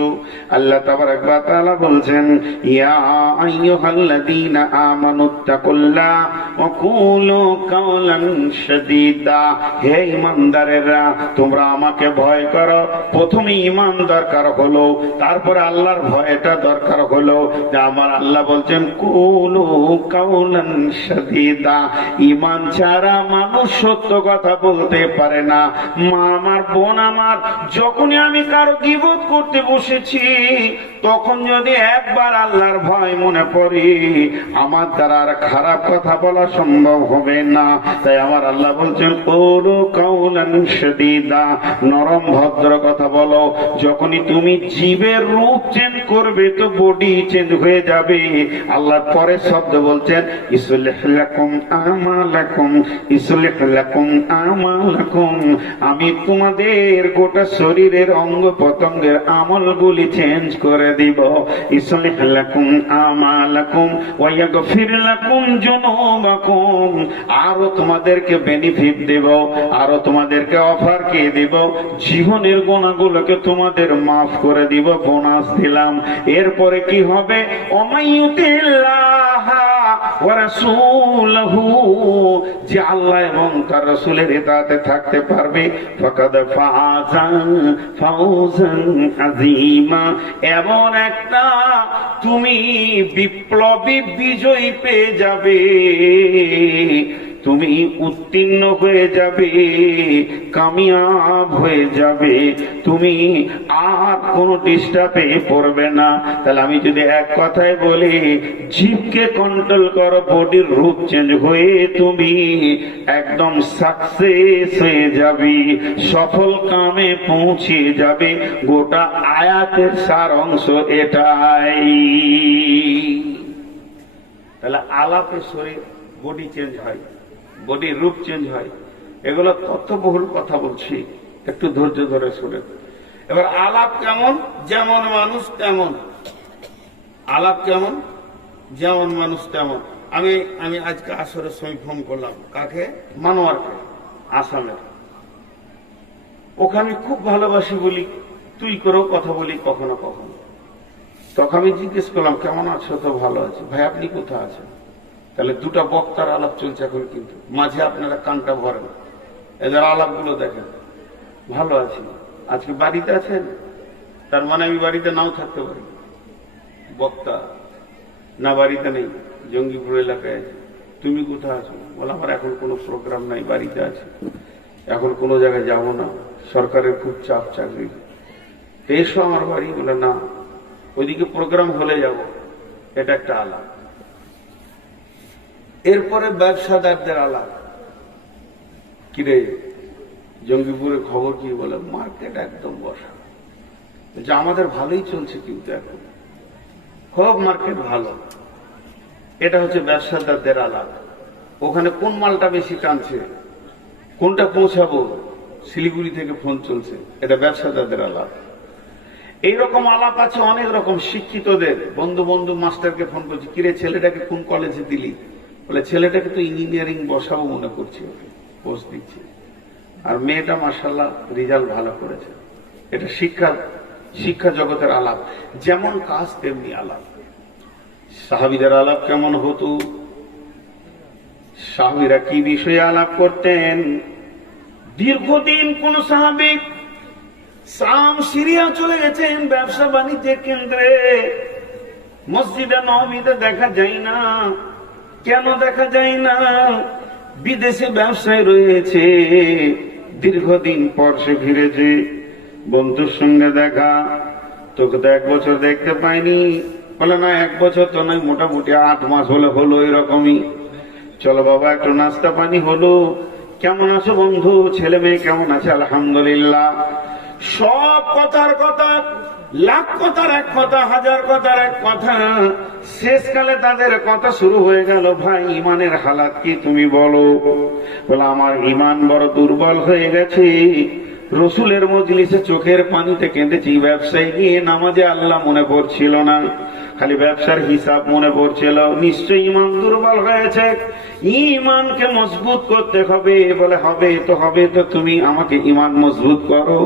আল্লাহ তাবারাক ওয়া তাআলা বলছেন, ইয়া আইয়ুহাল্লাযীনা আমানুত্তাকুল্লাহ ওয়া কুলু কাওলান শাদীদা। হে ঈমানদারেরা, তোমরা আমাকে ভয় করো। প্রথমে ঈমান দরকার হলো, তারপরে আল্লাহর ভয়টা দরকার হলো। যে আমার আল্লাহ বলছেন কুলু কাওলান শাদীদা। ঈমান ছাড়া মানুষ সত্য কথা বলতে পারে না। মা আমার, বোন আমার, যখনই আমি কারো গীবত করতে বসেছি তখন যদি একবার আল্লাহর ভয় মনে পড়ে আমার দ্বারা আর খারাপ কথা বলা সম্ভব হবে না। তাই আমার আল্লাহ বলছেন কুলু কাওলান শাদীদা, নরম ভদ্র কথা বলো। যখনই তুমি জীবের রূপ চেঞ্জ করবে তো বডি চেঞ্জ হয়ে যাবে। আল্লাহ পরে শব্দ বলছেন ইসলিহ লাকুম আমালাকুম, ইসলিহ লাকুম আমালাকুম। আমি তোমাদের গোটা শরীরের অঙ্গ প্রত্যঙ্গের আমলগুলি চেঞ্জ করে দিব। ইসলিহ লাকুম আমালাকুম ওয়া ইয়াগফির লাকুম যুনুবাকুম। আরো তোমাদেরকে বেনিফিট দেব, আরো তোমাদেরকে অফার কে দেব, জীবনের গুনাহগুলোকে তোমাদের মাফ করে দিব, বোনাস দিলাম। এরপরে কি হবে? ওমাইয়ুতিল্লাহ ওয়া রাসূলহু, যে আল্লাহ এবং তার রাসূলের ইতাআতে থাকতে পারবে, ফাকাদ ফাযা ফাওজান আযীমা, এমন একটা তুমি বিপ্লবী বিজয়ী পেয়ে যাবে, তুমি উত্তীর্ণ হয়ে যাবে, কামিয়াব হয়ে যাবে, তুমি আর কোনো ডিস্টার্বে পড়বে না। তাহলে আমি যদি এক কথায় বলি, জিভকে কন্ট্রোল করো, বডির রূপ চেঞ্জ হয়ে তুমি একদম সাকসেস হয়ে যাবে, সফল কামে পৌঁছে যাবে। গোটা আয়াতের সার অংশ এটাই। তাহলে আলাপে শরীর বডি চেঞ্জ হয়, বডির রূপ চেঞ্জ হয়। এগুলো তথ্যবহুল কথা বলছি, একটু ধৈর্য ধরে শুনে। এবার আলাপ কেমন? যেমন মানুষ তেমন আলাপ, কেমন যেমন মানুষ তেমন। আমি আজকে আসরের সময় ফোন করলাম কাকে? মানোয়ারকে, আসামের। ওখানে খুব ভালোবাসি বলি, তুই করেও কথা বলি কখনো কখনো। তখন আমি জিজ্ঞেস করলাম, কেমন আছো? তো ভালো আছি। ভাই আপনি কোথায় আছেন? তাহলে দুটা বক্তার আলাপ চলছে এখন, কিন্তু মাঝে আপনারা কানটা ভরেন, এদের আলাপগুলো দেখেন। ভালো আছি। আজকে বাড়িতে আছেন? তার মানে আমি বাড়িতে নাও থাকতে পারি। বক্তা না বাড়িতে নেই, জঙ্গিপুর এলাকায় আছে। তুমি কোথায় আছো? বলে আমার এখন কোনো প্রোগ্রাম নাই, বাড়িতে আছে, এখন কোনো জায়গায় যাব না, সরকারের খুব চাপ চাকরি। এসো আমার বাড়ি। বলে না, ওইদিকে প্রোগ্রাম হলে যাব। এটা একটা আলাপ। এরপরে ব্যবসাদারদের আলাপ। কিরে জঙ্গিপুরের খবর কি? বলে মার্কেট একদম বসা, যে আমাদের ভালোই চলছে, কিন্তু এখন খুব মার্কেট ভালো। এটা হচ্ছে ব্যবসাদারদের আলাপ। ওখানে কোন মালটা বেশি টানছে, কোনটা পৌঁছাবো, শিলিগুড়ি থেকে ফোন চলছে, এটা ব্যবসাদারদের আলাপ। এইরকম আলাপ আছে অনেক রকম। শিক্ষিতদের বন্ধু বন্ধু মাস্টারকে ফোন করছে, কিরে ছেলেটাকে কোন কলেজে দিলি? বলে ছেলেটাকে তো ইঞ্জিনিয়ারিং বসাবো মনে করছি, ওকে পোস্ট দিচ্ছি। আর মেয়েটা মাশাআল্লাহ রেজাল্ট ভালো করেছে। এটা শিক্ষা জগতের আলাপ। যেমন কাজ তেমনি আলাপ। সাহাবীদের আলাপ কেমন হতো? সাহাবীরা কি বিষয়ে আলাপ করতেন? দীর্ঘদিন কোন সাহাবী শাম সিরিয়া চলে গেছেন ব্যবসা বাণিজ্যের কেন্দ্রে, মসজিদে নববীতে দেখা যায় না। কেন দেখা যায় না? বিদেশে ব্যবসায় রয়েছে। দীর্ঘদিন পর সে ফিরেছে, বন্ধুর সঙ্গে দেখা। তোকে তো 1 বছর দেখতে পাইনি। বলে না 1 বছর তো নয়, মোটামুটি 8 মাস হলো এরকমই। চলো বাবা একটু নাস্তা পানি হলো। কেমন আছো বন্ধু? ছেলে মেয়ে কেমন আছে? আলহামদুলিল্লাহ। সব কথার কথা, লাখ কথার এক কথা, হাজার কথার এক কথা। শেষকালে তাদের কথা শুরু হয়ে গেল, ভাই ইমানের হালাত কি তুমি বলো? বলে আমার ইমান বড় দুর্বল হয়ে গেছে। রসুলের মজলিসে চোখের পানিতে কেঁদেছি, ব্যবসায় গিয়ে নামাজে আল্লাহ মনে পড়ছিল না, খালি ব্যবসার হিসাব মনে পড়ছিল। নিশ্চয়ই ইমান দুর্বল হয়েছে, ইমানকে মজবুত করতে হবে। বলে হবে তো তুমি আমাকে ইমান মজবুত করো,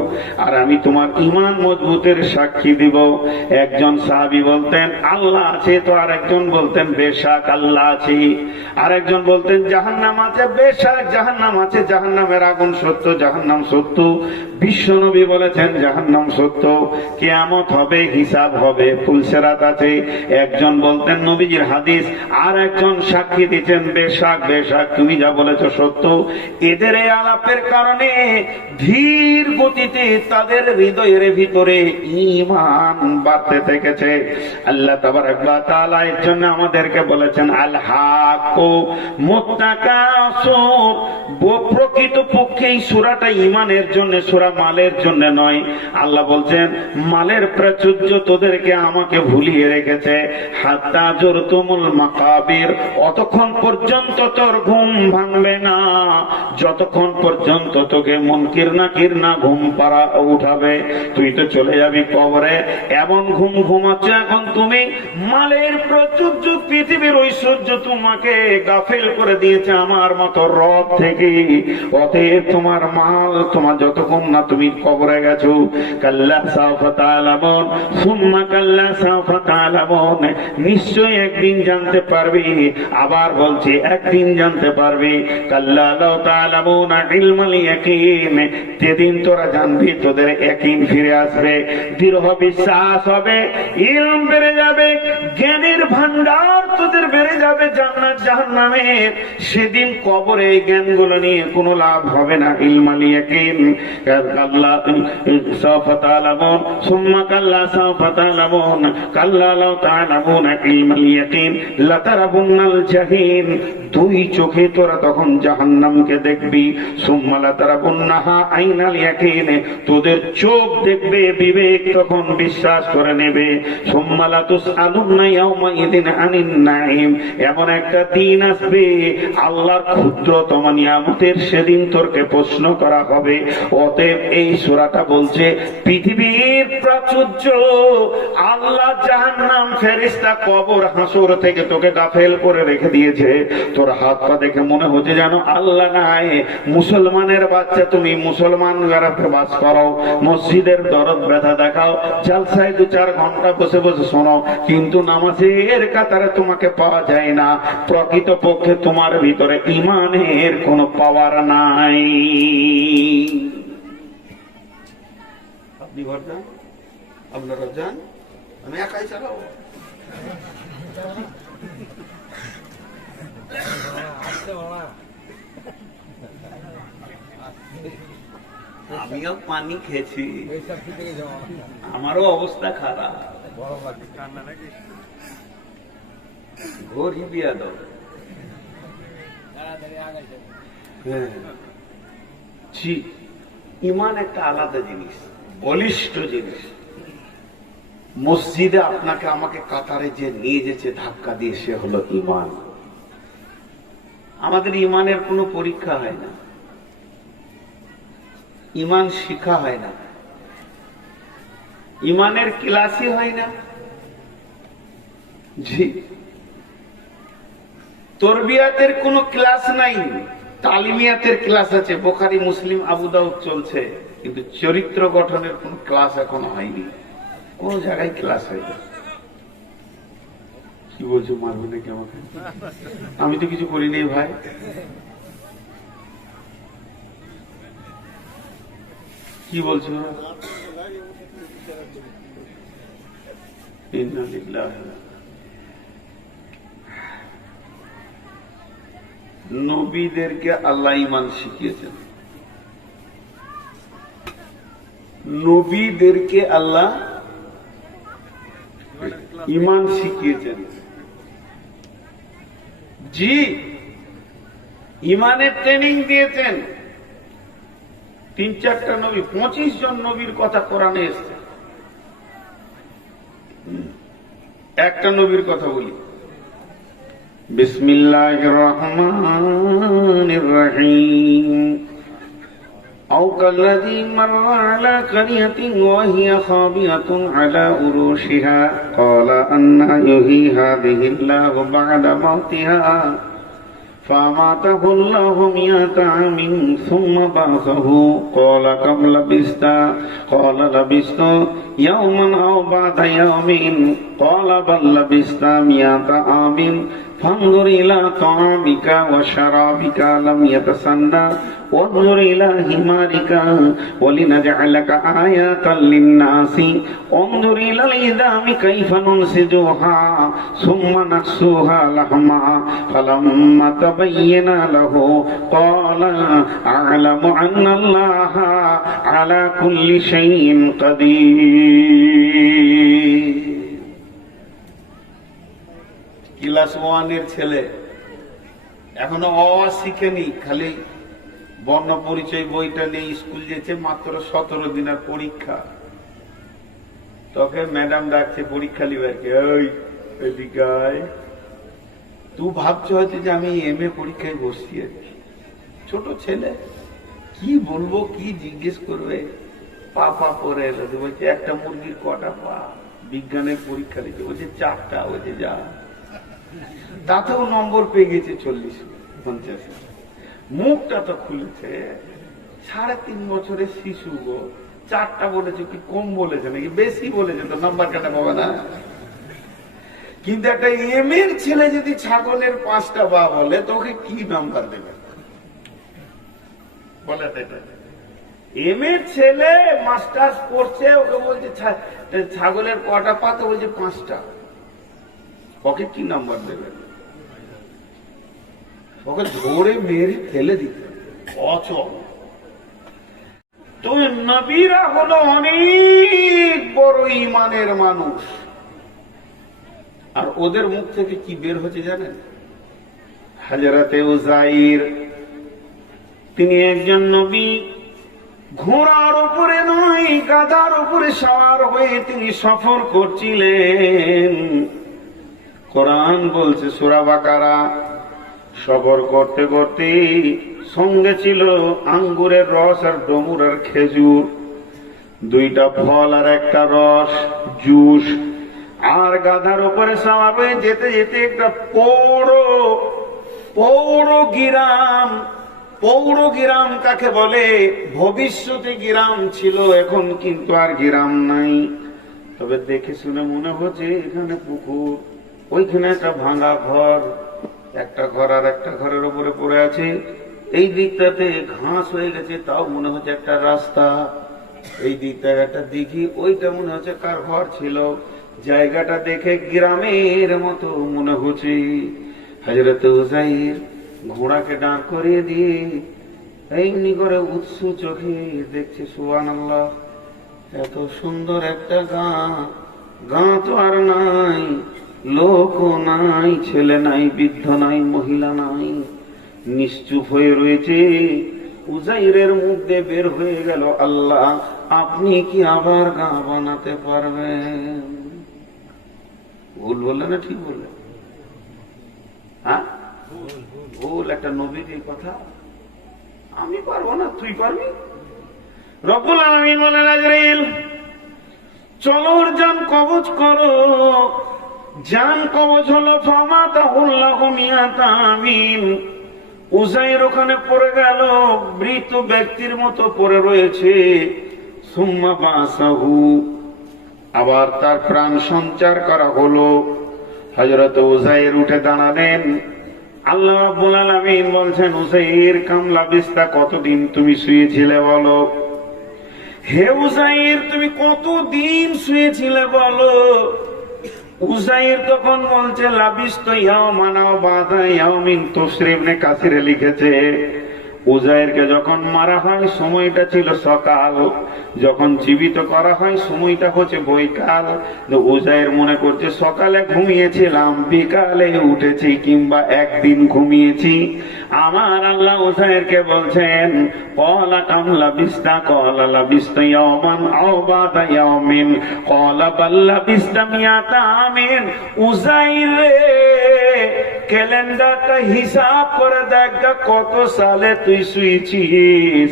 আর আমি তোমার ইমান মজবুতের সাক্ষী দিব। একজন সাহাবী বলতেন আল্লাহ আছে, তো আর একজন বলতেন বেশাক আল্লাহ আছে। আর একজন বলতেন জাহান্নাম আছে, বেশাক জাহান্নাম আছে, জাহান্নামের আগুন সত্য, জাহান্নাম সত্য। বিশ্বনবী বলেছেন জাহান্নাম সত্য, কিয়ামত হবে, হিসাব হবে, ফুলসেরাত আছে। একজন বলতেন নবীজির হাদিস, আর একজন সাক্ষী দিচ্ছেন বেশাক তুমি যা বলেছ সত্য। এদের এই আলাপের কারণে ধীর গতিতে তাদের হৃদয়ের ভিতরে ঈমান বাড়তে থেকেছে। আল্লাহ তাবারাক ওয়া তাআলা এর জন্য আমাদেরকে বলেছেন আল হাক্কু মুত্তাকাসুর। প্রকৃত পক্ষে এই সূরাটা ঈমানের জন্য, সূরা মালের জন্য নয়। আল্লাহ বলছেন মালের প্রাচুর্য তোদেরকে আমাকে ভুলিয়ে রেখেছে। হাত্তা জুরতুমুল মাকাবির, অতক্ষণ পর্যন্ত পর্যন্ত তোর ঘুম ভাঙবে না, যতক্ষণ পর্যন্ত তোকে মুনকির নাকির না ঘুম পাড়া উঠাবে। তুই তো চলে যাবি কবরে, এমন ঘুম ঘুমাচ্ছ এখন তুমি, মালের প্রাচুর্য, পৃথিবীর ঐশ্বর্য তোমাকে গাফেল করে দিয়েছে আমার মতো রব থেকে। অতএব তোমার মাল তোমার যতক্ষণ না তুমি কবরে গেছো, কাল্লা সাওফা তা'লামুন সুম্মা কাল্লা সাওফা তা'লামুন, নিশ্চয়ই একদিন জানতে পারবে। আবার বলছি একদিন জানতে পারবে। কাল্লা লাউ তা'লামুনা ইলমাল ইয়াকিন, যেদিন তোরা জানবি তোদের ইয়াকিন ফিরে আসবে, দৃঢ় বিশ্বাস হবে, ইলম বেড়ে যাবে, জ্ঞানের ভান্ডার তোদের বেড়ে যাবে জান্নাত জাহান্নামের। সেদিন কবরে এই জ্ঞানগুলো নিয়ে কোনো লাভ হবে না। ইলমাল ইয়াকিন, কাল্লা সাওফা তা'লামুন সুম্মা কাল্লা সাওফা তা'লামুন কাল্লা লাউ তা'লামুনা ইলমাল ইয়াকিন লাতারাবুন্নাল জাহিম, দুই চোখে তোরা তখন জাহান্নামকে দেখবি। সুম্মা লাতারাবুন্নাহা আইনাল ইয়াকিন, তোদের চোখ দেখবে, বিবেক তখন বিশ্বাস করে নেবে। সুম্মা লাতুসআলুন্না ইয়াওমাইযিন আনিন নাঈম, এমন একটা দিন আসবে আল্লাহর ক্ষুদ্রতম নিয়ামতের সেদিন তোরকে প্রশ্ন করা হবে। অতএব এই সূরাটা বলছে পৃথিবীর প্রাচুর্য, আল্লাহ জাহান্নাম, ফেরেশতা, কবর, হাসর থেকে তোকে গাফেল করে রেখে দিয়েছে। তোর হাত পা দেখে মনে হচ্ছে যেন আল্লাহ নাই। মুসলমানের বাচ্চা, তুমি মুসলমান ঘরে বাস করো, মসজিদের দরদ ব্যথা দেখাও, জালসায় 2-4 ঘন্টা বসে বসে শোনো, কিন্তু নামাজের কাতারে তোমাকে পাওয়া যায় না। প্রকৃত পক্ষে তোমার ভিতরে ঈমানের কোনো পাওয়ার নাই। আপনি ঘর যান, আপনারা যান, আমি একাই চালাবো। আমিও পানি খেয়েছি, আমারও অবস্থা খারাপ। ঘড়ি বিয়া দাও। জি, ঈমান একটা আলাদা জিনিস, বলিষ্ঠ জিনিস। মসজিদে আপনাকে আমাকে কাতারে যে নিয়ে যেছে ধাক্কা দিয়ে, সে হলো ঈমান। আমাদের ঈমানের কোনো পরীক্ষা হয় না, ঈমান শিখা হয় না, ঈমানের ক্লাসই হয় না। জি, তরবিয়াতের কোনো ক্লাস নাই, তালিমিয়াতের ক্লাস আছে, বুখারী, মুসলিম, আবু দাউদ চলছে, কিন্তু চরিত্র গঠনের কোন ক্লাস এখনো হয়নি। কোন জায়গায় ক্লাস হয়নি। কি বলছো, মারবে নাকি আমাকে? আমি তো কিছু করিনি ভাই। কি বলছো? নবীদেরকে আল্লাহ ঈমান শিখিয়েছেন, নবীদেরকে আল্লাহ ঈমান শিখিয়েছেন। জি, ঈমানের ট্রেনিং দিয়েছেন। 3-4টা নবী, 25 জন নবীর কথা কোরআনে এসেছে। একটা নবীর কথা বলি, বিসমিল্লাহির রহমানির রহিম। أو كالذي مر على قرية وهي خاوية على عروشها قال أنى يحيي هذه الله بعد موتها فأماته الله 100 عام ثم بعثه قال كم لبثت قال لبثت يوما أو بعض يوم قال بل لبثت 100 عام فانظر إلى طعامك وشرابك لم يتسنى وانظر إلى حمارك ولنجعلك آية للناس انظر إلى العظام كيف ننسجها ثم نكسوها لحما فلما تبين له قال أعلم أن الله على كل شيء قدير। ক্লাস 1-এর ছেলে এখনো অ শিখেনি, খালি বর্ণ পরিচয় বইটা নিয়ে স্কুল যেতে, মাত্র 17 দিনের পরীক্ষা। তোকে ম্যাডাম ডাকছে পরীক্ষা লিবারকে, ওই এদিকে আয়। তুই ভাবছো হয়তো যে আমি এমএ পরীক্ষায় বসছি আর কি। ছোট ছেলে, কি বলবো, কি জিজ্ঞেস করবে, পা পা করে এলো। বলছে একটা মুরগির কটা পা? বিজ্ঞানের পরীক্ষা দিতে বলছে 4টা। বলছে যা, তাতেও নম্বর পেয়ে গেছে 40-50। মুখটা তো খুলেছে, 3.5 বছরের শিশু গো, 4টা বলেছে, কি কম বলেছে নাকি বেশি বলেছে? তো নাম্বার কাটা পাবে না। কিন্তু একটা এর ছেলে যদি ছাগলের 5টা বা বলে, তো ওকে কি নাম্বার দেবে বলে? এর ছেলে মাস্টার্স পড়ছে, ওকে বলছে ছাগলের কটা পা? তো বলছে 5টা। ওকে কি নাম্বার দেবে? ওকে ধরে মেরে ফেলে দিতে অচল। তো নবীরা হলো অনেক বড় ইমানের মানুষ, আর ওদের মুখ থেকে কি বের হচ্ছে জানেন? হযরতে উযাইর, তিনি একজন নবী, ঘোড়ার উপরে নয় গাধার উপরে সওয়ার হয়ে তিনি সফর করছিলেন। কোরআন বলছে সূরা বাকারা, সফর করতে করতে সঙ্গে ছিল আঙ্গুরের রস আর ডমুর আর খেজুর, 2টা ফল আর একটা রস, জুস। আর গাধার উপরে সওয়ার হয়ে যেতে যেতে একটা পৌর গিরাম কাকে বলে? ভবিষ্যতে গিরাম ছিল, এখন কিন্তু আর গিরাম নাই। তবে দেখে শুনে মনে হচ্ছে এখানে পুকুর, ওইখানে একটা ভাঙা ঘর, একটা ঘর আর একটা ঘরের উপরে পড়ে আছে। এই দিকটাতে ঘাস হয়ে গেছে, তাও মনে হচ্ছে একটা রাস্তা। এই দিকটায় একটা দিঘি, ওইটা মনে হচ্ছে কার ঘর ছিল। জায়গাটা দেখে গ্রামের মতো মনে হচ্ছে। হযরত উযাইর ঘোড়াকে দাঁড় করিয়ে দিয়ে এমনি করে উৎসু চোখে দেখছে, সুবহানাল্লাহ, এত সুন্দর একটা গাঁ তো আর নাই, লোকও নাই, ছেলে নাই, বৃদ্ধ নাই, মহিলা নাই, নিশ্চুপ হয়ে রয়েছে। উযাইরের মুখ দিয়ে বের হয়ে গেল, আল্লাহ, আপনি কি আবার গাঁ বানাতে পারবেন? ভুল বললেন না ঠিক বললেন? হ্যাঁ, ভুল। একটা নবীর এই কথা, আমি পারবো না, তুই পারবি? রব্বুল আলামিন বলেন, আজরাইল চলো ওর জান কবজ করো। জান কবজ হলো ফামাতাহুল্লাহু মিয়াতা আমিন। উযাইর ওখানে পড়ে গেল, মৃত ব্যক্তির মতো পড়ে রয়েছে। সুম্মা বাসাহু, আবার তার প্রাণ সঞ্চার করা হলো। হযরত উযাইর উঠে দাঁড়ালেন। আল্লাহ রাব্বুল আলামিন বলছেন, উযাইর কাম লাবিস্তা, কতদিন তুমি শুয়েছিলে বলো? হে উযাইর, তুমি কতদিন শুয়েছিলে বলো? উযাইর তখন বলছে, লাবিস্ত ইয়াওমান আও বাদা ইয়াওমিন। তাফসীর ইবনে কাসিরে লিখেছে, উযাইরকে যখন মারা হয় সময়টা ছিল সকাল, যখন জীবিত করা হয় সময়টা হচ্ছে বৈকাল। উযাইর মনে করছে সকালে ঘুমিয়েছিলাম, বিকালে উঠেছি, কিংবা একদিন ঘুমিয়েছি। আমার আল্লাহ উযাইরকে বলছেন, ক্বালা কাম লাবিস্তা? ক্বালা লাবিস্তু ইয়াওমান আও বাদা ইয়াওমিন। ক্বালা বাল লাবিস্তা মিয়াতা আমিন। উযাইর রে, ক্যালেন্ডারটা হিসাব করে দেখ, কত সালে তুই শুয়েছিস।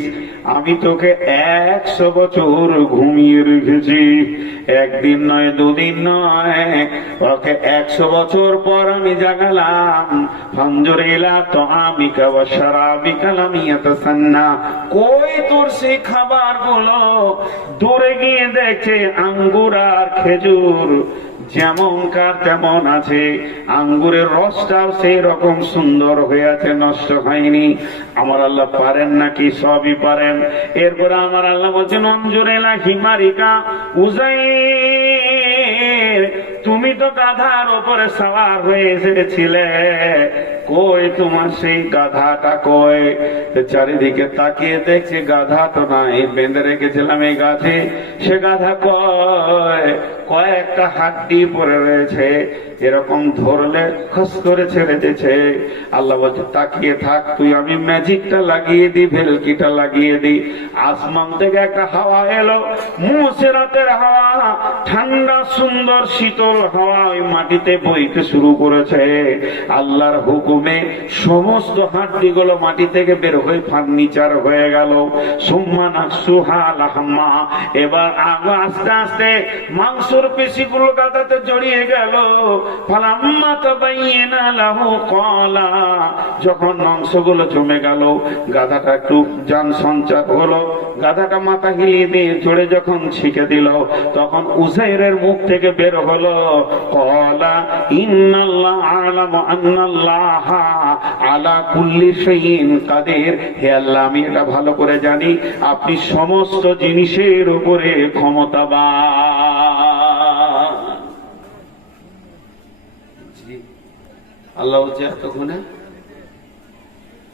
আমি তোকে 100 বছর ঘুমিয়ে রেখেছি, একদিন নয়, দুদিন নয়, ওকে 100 বছর পর আমি জাগালাম। ফানজুর ইলা তাআমিকা ওয়া শারাবিকা লাম ইয়াতাসান্না। কই তোর সেই খাবার গুলো? দূরে গিয়ে দেখে আঙ্গুর আর খেজুর যেমনকার তেমন আছে, আঙ্গুরের রসটাও সেই রকম সুন্দর হয়ে আছে, নষ্ট হয়নি। আমার আল্লাহ পারেন নাকি? সবই পারেন। এরপরে আমার আল্লাহ বলছেন, অঞ্জুরেলা হিমারিকা। উযাইর, তুমি তো গাধার উপরে সওয়ার হয়ে এসেছিলে, কই তোমার সেই গাধাটা কই? চারিদিকে তাকিয়ে দেখছে গাধা তো নাই, বেঁধে রেখেছিলাম এই গাছে, সে গাধা কই? কয়েকটা হাড্ডি পড়ে রয়েছে, এরকম ধরলে খস করে ছেড়ে দিয়েছে। আল্লাহ বলছে তাকিয়ে থাক তুই, আমি ম্যাজিকটা লাগিয়ে দিই, ভেলকিটা লাগিয়ে দিই। আসমান থেকে একটা হাওয়া এলো, মুসিরাতের হাওয়া, ঠান্ডা সুন্দর শীতল হাওয়া ওই মাটিতে বইতে শুরু করেছে। আল্লাহর হুকুমে সমস্ত হাড্ডিগুলো মাটি থেকে বের হয়ে ফার্নিচার হয়ে গেল। সুম্মা সুহা লাহমা, এবার আস্তে আস্তে মাংসর পেশিগুলো গাদাতে জড়িয়ে গেল। ফালাম্মা তাবাইয়ানা লাহু ক্বালা, যখন মাংসগুলো জমে গেল, গাধাটা একটু জান সঞ্চার হলো, গাধাটা মাথা হিলিয়ে দিয়ে জোরে যখন ছিকে দিল, তখন উযাইরের মুখ থেকে বের হলো ক্বালা ইন্নাল্লাহা আ'লামু আন্নাল্লাহা আলা কুল্লি শাইইন কাদির। হে আল্লাহ, আমি এটা ভালো করে জানি আপনি সমস্ত জিনিসের উপরে ক্ষমতাবান। আল্লাহ বলছে এতক্ষণে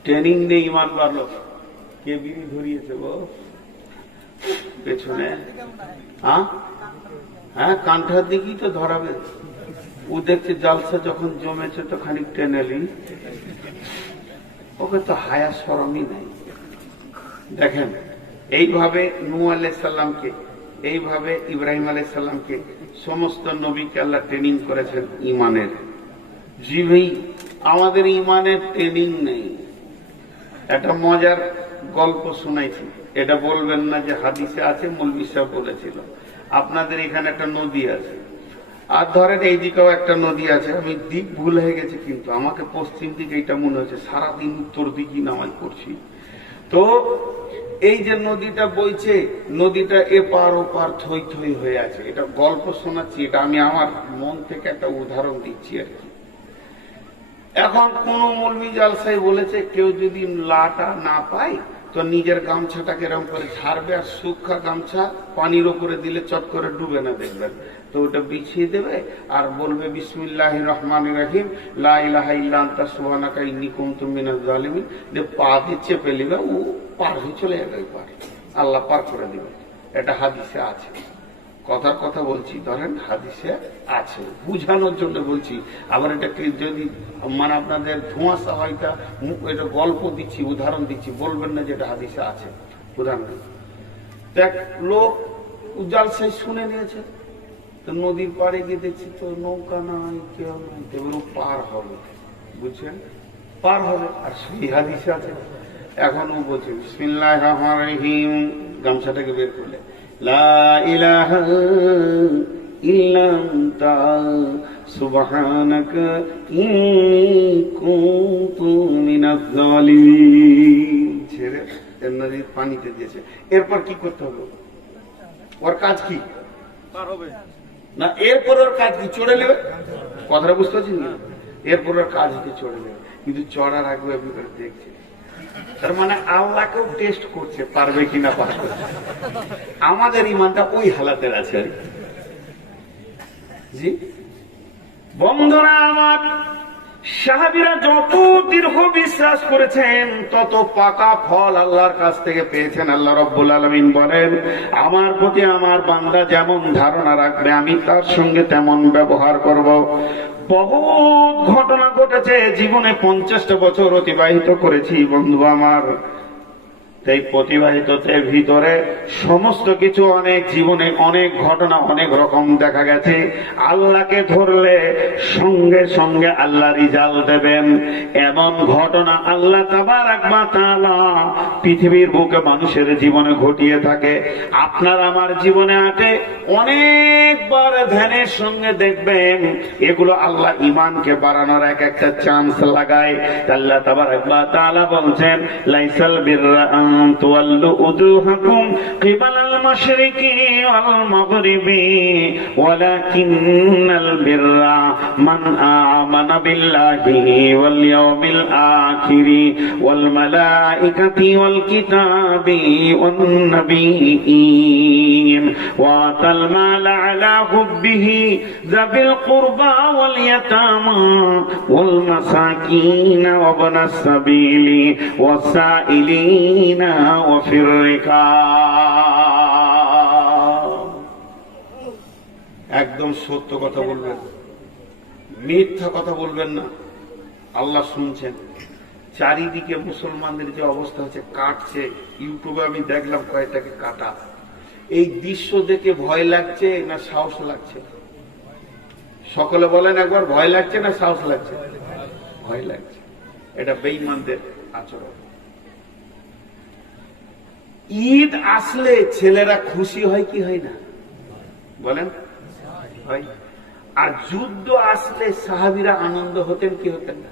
ট্রেনিং নেই, ইমান বাড়লো। কে বিড়ি ধরিয়েছে গো পেছনে? হ্যাঁ, কান্ঠার দিকেই তো ধরাবে। ও দেখছে জালসা যখন জমেছে তো খানিক টেনেলি, ওকে তো হায়া শরমই নেই। দেখেন, এইভাবে নূহ আলাইহিস সালামকে, এইভাবে ইব্রাহিম আলাইহিস সালামকে, সমস্ত নবীকে আল্লাহ ট্রেনিং করেছেন ইমানের। জি ভাই, আমাদের ইমানের ট্রেনিং নেই। একটা মজার গল্প শুনাইছি, এটা বলবেন না যে হাদিসে আছে, মৌলভী সাহেব বলেছিল। আপনাদের এখানে একটা নদী আছে, আর ধরেন এই দিকেও একটা নদী আছে। আমি দিক ভুল হয়ে গেছে, কিন্তু আমাকে পশ্চিম দিকে এটা মনে হচ্ছে, সারাদিন উত্তর দিকেই নামাজ পড়ছি। তো এই যে নদীটা বইছে, নদীটা এপার ওপার থই থই হয়ে আছে। এটা গল্প শোনাচ্ছি, এটা আমি আমার মন থেকে একটা উদাহরণ দিচ্ছি আর কি। এখন কোন মৌলভী জালসাই বলেছে কেউ যদি লাটা না পায় তো নিজের গামছাটাকে এরকম করে ছাড়বে, আর শুকনা গামছা পানির উপরে দিলে চট করে ডুবে না, দেখবেন তো ওটা বিছিয়ে দেবে আর বলবে বিসমিল্লাহির রহমানির রহিম লা ইলাহা ইল্লা আনতা সুবহানাকা ইন্নী কুনতু মিনাজ জালিমিন, যে পা দিয়ে চেপে নেবে, ও পার হয়ে চলে যাবে, পার আল্লাহ পার করে দিবে। এটা হাদিসে আছে, কথার কথা বলছি, ধরেন হাদিসে আছে, বুঝানোর জন্য বলছি। আবার এটাকে যদি মানে আপনাদের ধোঁয়াশা হয়, এটা গল্প দিচ্ছি, উদাহরণ দিচ্ছি, বলবেন না যেটা হাদিসে আছে। উদাহরণ, দেখ লোক জালসাই শুনে নিয়েছে, তো নদীর পাড়ে গিয়ে দেখছি তো নৌকা নাই, কেউ নাই, তো পার হবে, বুঝছেন, পার হবে। আর সেই হাদিসে আছে। এখন ও বলছে বিসমিল্লাহির রহমানির রহিম, গামছাটাকে বের করলে লা ইলাহা ইল্লা আনতা সুবহানাকা ইন্নী কুনতু মিনাজ জালিমিন, ছেড়ে নদীর পানিতে দিয়েছে। এরপর কি করতে হবে? ওর কাজ কি? পার হবে না। এরপর ওর কাজ কি? চড়ে নেবে। কথাটা বুঝতে পারছি না? এরপর ওর কাজ কি? চড়ে নেবে। কিন্তু চড়ার আগে আপনি করে দেখছে, তার মানে আল্লাহকেও টেস্ট করছে পারবে কিনা পারবে। আমাদের ইমানটা ওই হালাতের আছে। জি বন্ধুরা আমার, সাহাবীরা যত দীর্ঘ বিশ্বাস করেছেন তত পাকা ফল আল্লাহর কাছ থেকে পেয়েছেন। আল্লাহ রাব্বুল আলামিন বলেন, আমার প্রতি আমার বান্দা যেমন ধারণা রাখবে আমি তার সঙ্গে তেমন ব্যবহার করব। বহুত ঘটনা ঘটেছে জীবনে, 50টা বছর অতিবাহিত করেছি বন্ধু আমার। এই প্রতিবাহিততের ভিতরে সমস্ত কিছু, অনেক জীবনে অনেক ঘটনা, অনেক রকম দেখা গেছে। আল্লাহকে ধরলে সঙ্গে সঙ্গে আল্লাহ রিজাল্ট দেবেন, এমন ঘটনা আল্লাহ তাবারাক ওয়া তাআলা পৃথিবীর বুকে মানুষের জীবনে ঘটিয়ে থাকে। আপনার আমার জীবনে আছে, অনেকবার ধ্যানের সঙ্গে দেখবেন এগুলো আল্লাহ ইমানকে বাড়ানোর এক একটা চান্স লাগায়। আল্লাহ তাবারাক ওয়া তাআলা বলছেন, লাইসাল বিররা তুওয়াল্লু উজুহাকুম কিবালাল মাশরিকি ওয়াল মাগরিবি ওয়ালাকিন্নাল বিররা মান আমানা বিল্লাহি ওয়াল ইয়াউমিল আখিরি ওয়াল মালাইকাতি ওয়াল কিতাবি ওয়ান নাবিয়্যিন ওয়া আতাল মালা আলা হুব্বিহি যাবিল কুরবা ওয়াল ইয়াতামা ওয়াল মাসাকিন ওয়া ইবনাস সাবিলি ওয়াস সাইলিন وفي الركاب। একদম সত্য কথা বলবেন, মিথ্যা কথা বলবেন না। আল্লাহ শুনছেন। চারিদিকে মুসলমানদের যে অবস্থা হচ্ছে, কাটছে। ইউটিউবে আমি দেখলাম কয়েকটাকে কাটা। এই দৃশ্য দেখে ভয় লাগছে না সাহস লাগছে? সকলে বলেন একবার, ভয় লাগছে না সাহস লাগছে? ভয় লাগছে। এটা বেঈমানদের আচরণ। ঈদ আসলে ছেলেরা খুশি হয় কি হয় না বলেন? হয়। আর যুদ্ধ আসলে সাহাবীরা আনন্দ হতেন কি হতেন না?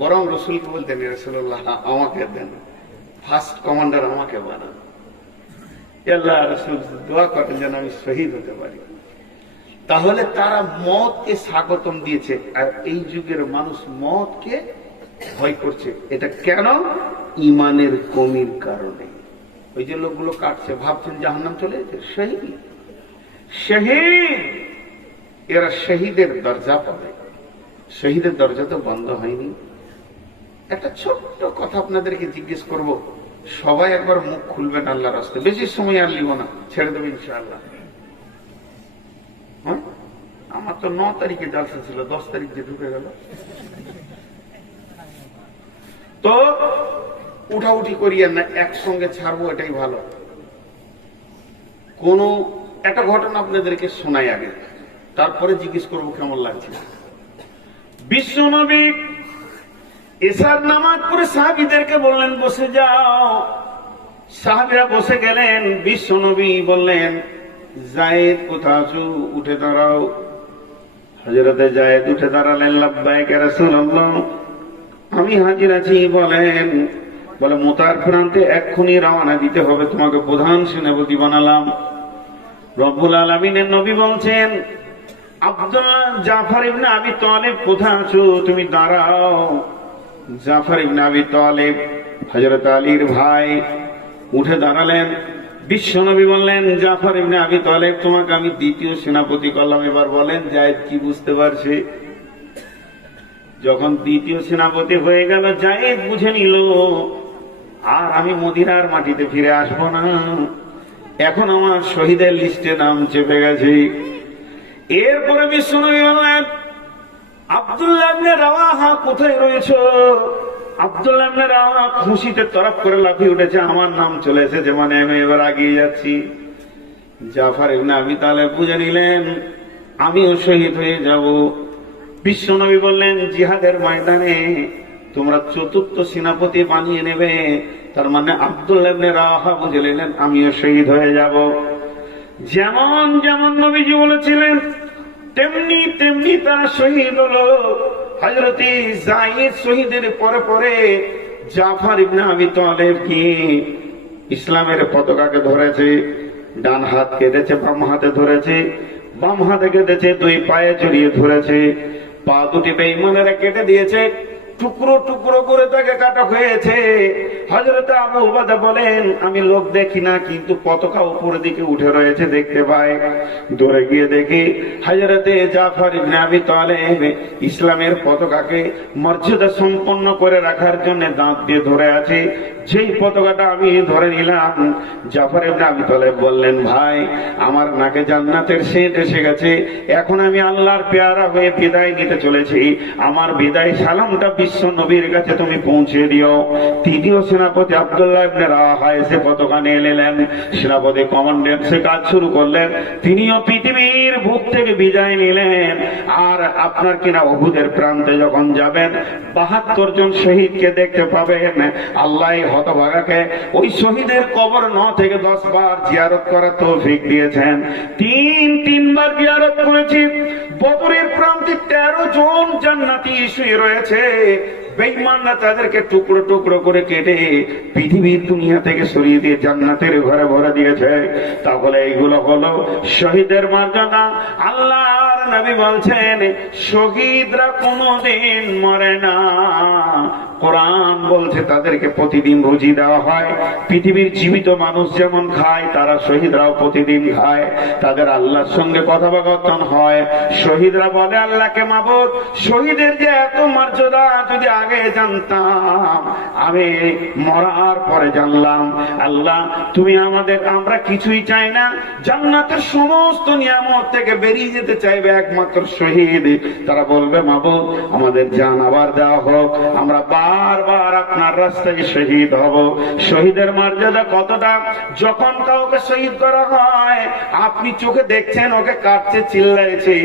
বরং রসুলকে বলতেন, রাসূলুল্লাহ আমাকে দেন, ফার্স্ট কমান্ডার আমাকে বানান। আল্লাহ রাসূল দোয়া করেন যেন আমি শহীদ হতে পারি। তাহলে তারা মওতকে স্বাগতম দিয়েছে। আর এই যুগের মানুষ মওতকে ভয় করছে। এটা কেন? ইমানের কমির কারণে। ওই যে লোকগুলো কাটছে, ভাবছেন জাহান্নাম চলে যেতে। শহীদ শহীদ, এরা শহীদের দরজা পাবে। শহীদের দরজা তো বন্ধ হয়নি। একটা ছোট্ট কথা আপনাদেরকে জিজ্ঞেস করব, সবাই একবার মুখ খুলবেন আল্লাহর রাস্তায়। বেশি সময় আর লিব না, ছেড়ে দেবো ইনশাআল্লাহ। হ্যাঁ, আমার তো 9 তারিখে জালসা ছিল, 10 তারিখ যে ঢুকে গেল। তো উঠাউঠি করিয়েন না, একসঙ্গে ছাড়বো, এটাই ভালো। কোন একটা ঘটনা আপনাদেরকে শোনাই আগে, তারপরে জিজ্ঞেস করবো কেমন লাগছে। বিশ্বনবী এশার নামাজ পড়ে সাহাবীদেরকে বললেন বসে যাও। সাহাবীরা বসে গেলেন। বিশ্বনবী বললেন, যায়েদ কোথায় আছো, উঠে দাঁড়াও। হযরতে যায়েদ উঠে দাঁড়ালেন। লাব্বাইক ইয়া রাসূলুল্লাহ, আমি হাজির আছি। বলেন, বলে মুতার প্রান্তে এক্ষুনি রওনা দিতে হবে, তোমাকে প্রধান সেনাপতি বানালাম। রব্বুল আলামিনের নবী বলছেন, আব্দুল্লাহ জাফর ইবনে আবি তালেব কোথায় আছো, তুমি দাঁড়াও। জাফর ইবনে আবি তালেব হযরত আলীর ভাই উঠে দাঁড়ালেন। বিশ্বনবী বললেন, জাফর ইবনে আবি তালেব, তোমাকে আমি দ্বিতীয় সেনাপতি করলাম। এবার বলেন যায়েদ কি বুঝতে পারছে? যখন দ্বিতীয় সেনাপতি হয়ে গেল, যায়েদ বুঝে নিল আর আমি মদিনার মাটিতে ফিরে আসবো না, এখন আমার শহীদের লিস্টে নাম চেপে গেছে। এরপরে বিশ্বনবী বললেন, আব্দুল্লাহ ইবনে রাওয়াহা কোথায় রয়েছে? আব্দুল্লাহ ইবনে রাওয়াহা খুশিতে তরফ করে লাফিয়ে উঠেছে, আমার নাম চলে এসেছে, মানে আমি এবার এগিয়ে যাচ্ছি। জাফর ইবনে আবি তালেব বুঝে নিলেন আমিও শহীদ হয়ে যাব। বিশ্বনবী বললেন, জিহাদের ময়দানে তোমরা চতুর্থ সেনাপতি বানিয়ে নেবে। তার মানে আব্দুল্লাহ ইবনে রাওয়াহা বুঝে নিলেন আমিও শহীদ হয়ে যাব। যেমন যেমন নবীজি বলেছিলেন তেমনি তেমনি তারা শহীদ হলো। হযরতে যায়েদ শহীদের পরে পরে জাফর ইবনে আবি তালেব কি ইসলামের পতাকাকে ধরেছে, ডান হাত কেটেছে, বাম হাতে ধরেছে, বাম হাতে কেটেছে, দুই পায়ে জড়িয়ে ধরেছে, পা দুটি বেঈমানেরা কেটে দিয়েছে, টুকরো টুকরো করে তাকে কাটা হয়েছে। হযরত আবু উবাদা বলেন, আমি লোক দেখি না, কিন্তু পতাকা উপরের দিকে উঠে রয়েছে দেখতে পাই। দৌড়ে গিয়ে দেখি হযরতে জাফর ইবনে আবি তালেব ইসলামের পতাকাকে মর্যাদা সম্পন্ন করে রাখার জন্য দাঁত দিয়ে ধরে আছে। যেই পতাকাটা আমি ধরে নিলাম, জাফর ইবনে আবি তালেব বললেন, ভাই আমার নাকে জান্নাতের সেন্ট এসে গেছে, এখন আমি আল্লাহর পেয়ারা হয়ে বিদায় নিতে চলেছি। আমার বিদায় সালামটা বিশ্ব নবীর কাছে তুমি পৌঁছে দিও। তৃতীয় সেনাপতি আব্দুল্লাহ ইবনে রাওয়াহা এসে পতাকা নিয়ে এলেন। সেনাপতি কমান্ডেন্টসে কাজ শুরু করলেন। তিনিও পৃথিবীর বুক থেকে বিদায় নিলেন। আর আপনার কিনা উহুদের প্রান্তে যখন যাবেন ৭২ জন শহীদকে দেখতে পাবেন। আল্লাহ হতভাগাকে ওই শহীদের কবর ৯ থেকে ১০ বার জিয়ারত করার তৌফিক দিয়েছেন। তিনবার জিয়ারত করেছি। বদরের প্রান্তে ১৩ জন জান্নাতি শুয়ে রয়েছে। বেঈমানরা তাদেরকে টুকরো টুকরো করে কেটে পৃথিবীর দুনিয়া থেকে সরিয়ে দিয়ে জান্নাতের ঘরে ভরে দিয়েছে। তাহলে এইগুলো হলো শহীদের মর্যাদা। আল্লাহর নবী বলছেন, শহীদরা কোনোদিন মরে না, কোরআন বলছে তাদেরকে প্রতিদিন রুজি দেওয়া হয়। পৃথিবীর জীবিত মানুষ যেমন খায়, তারা শহীদরাও প্রতিদিন খায়। তাদের আল্লাহর সঙ্গে কথোপকথন হয়। শহীদরা বলে আল্লাহকে, মাবুদ, শহীদের যে এত মর্যাদা যদি আগে জানতাম, আমি মরার পরে জানলাম। আল্লাহ, তুমি আমরা কিছুই চাই না, জান্নাতের সমস্ত নিয়ামত থেকে বেরিয়ে যেতে চাইবে একমাত্র শহীদ। তারা বলবে, মাবুদ, আমাদের জান আবার দেওয়া হোক, আমরা বারবার আপনার রাস্তায় শহীদ হব। শহীদের মর্যাদা কতটা! যখন কাউকে শহীদ করা হয়, আপনি চোখে দেখছেন ওকে কাটছে, চিল্লাইছে,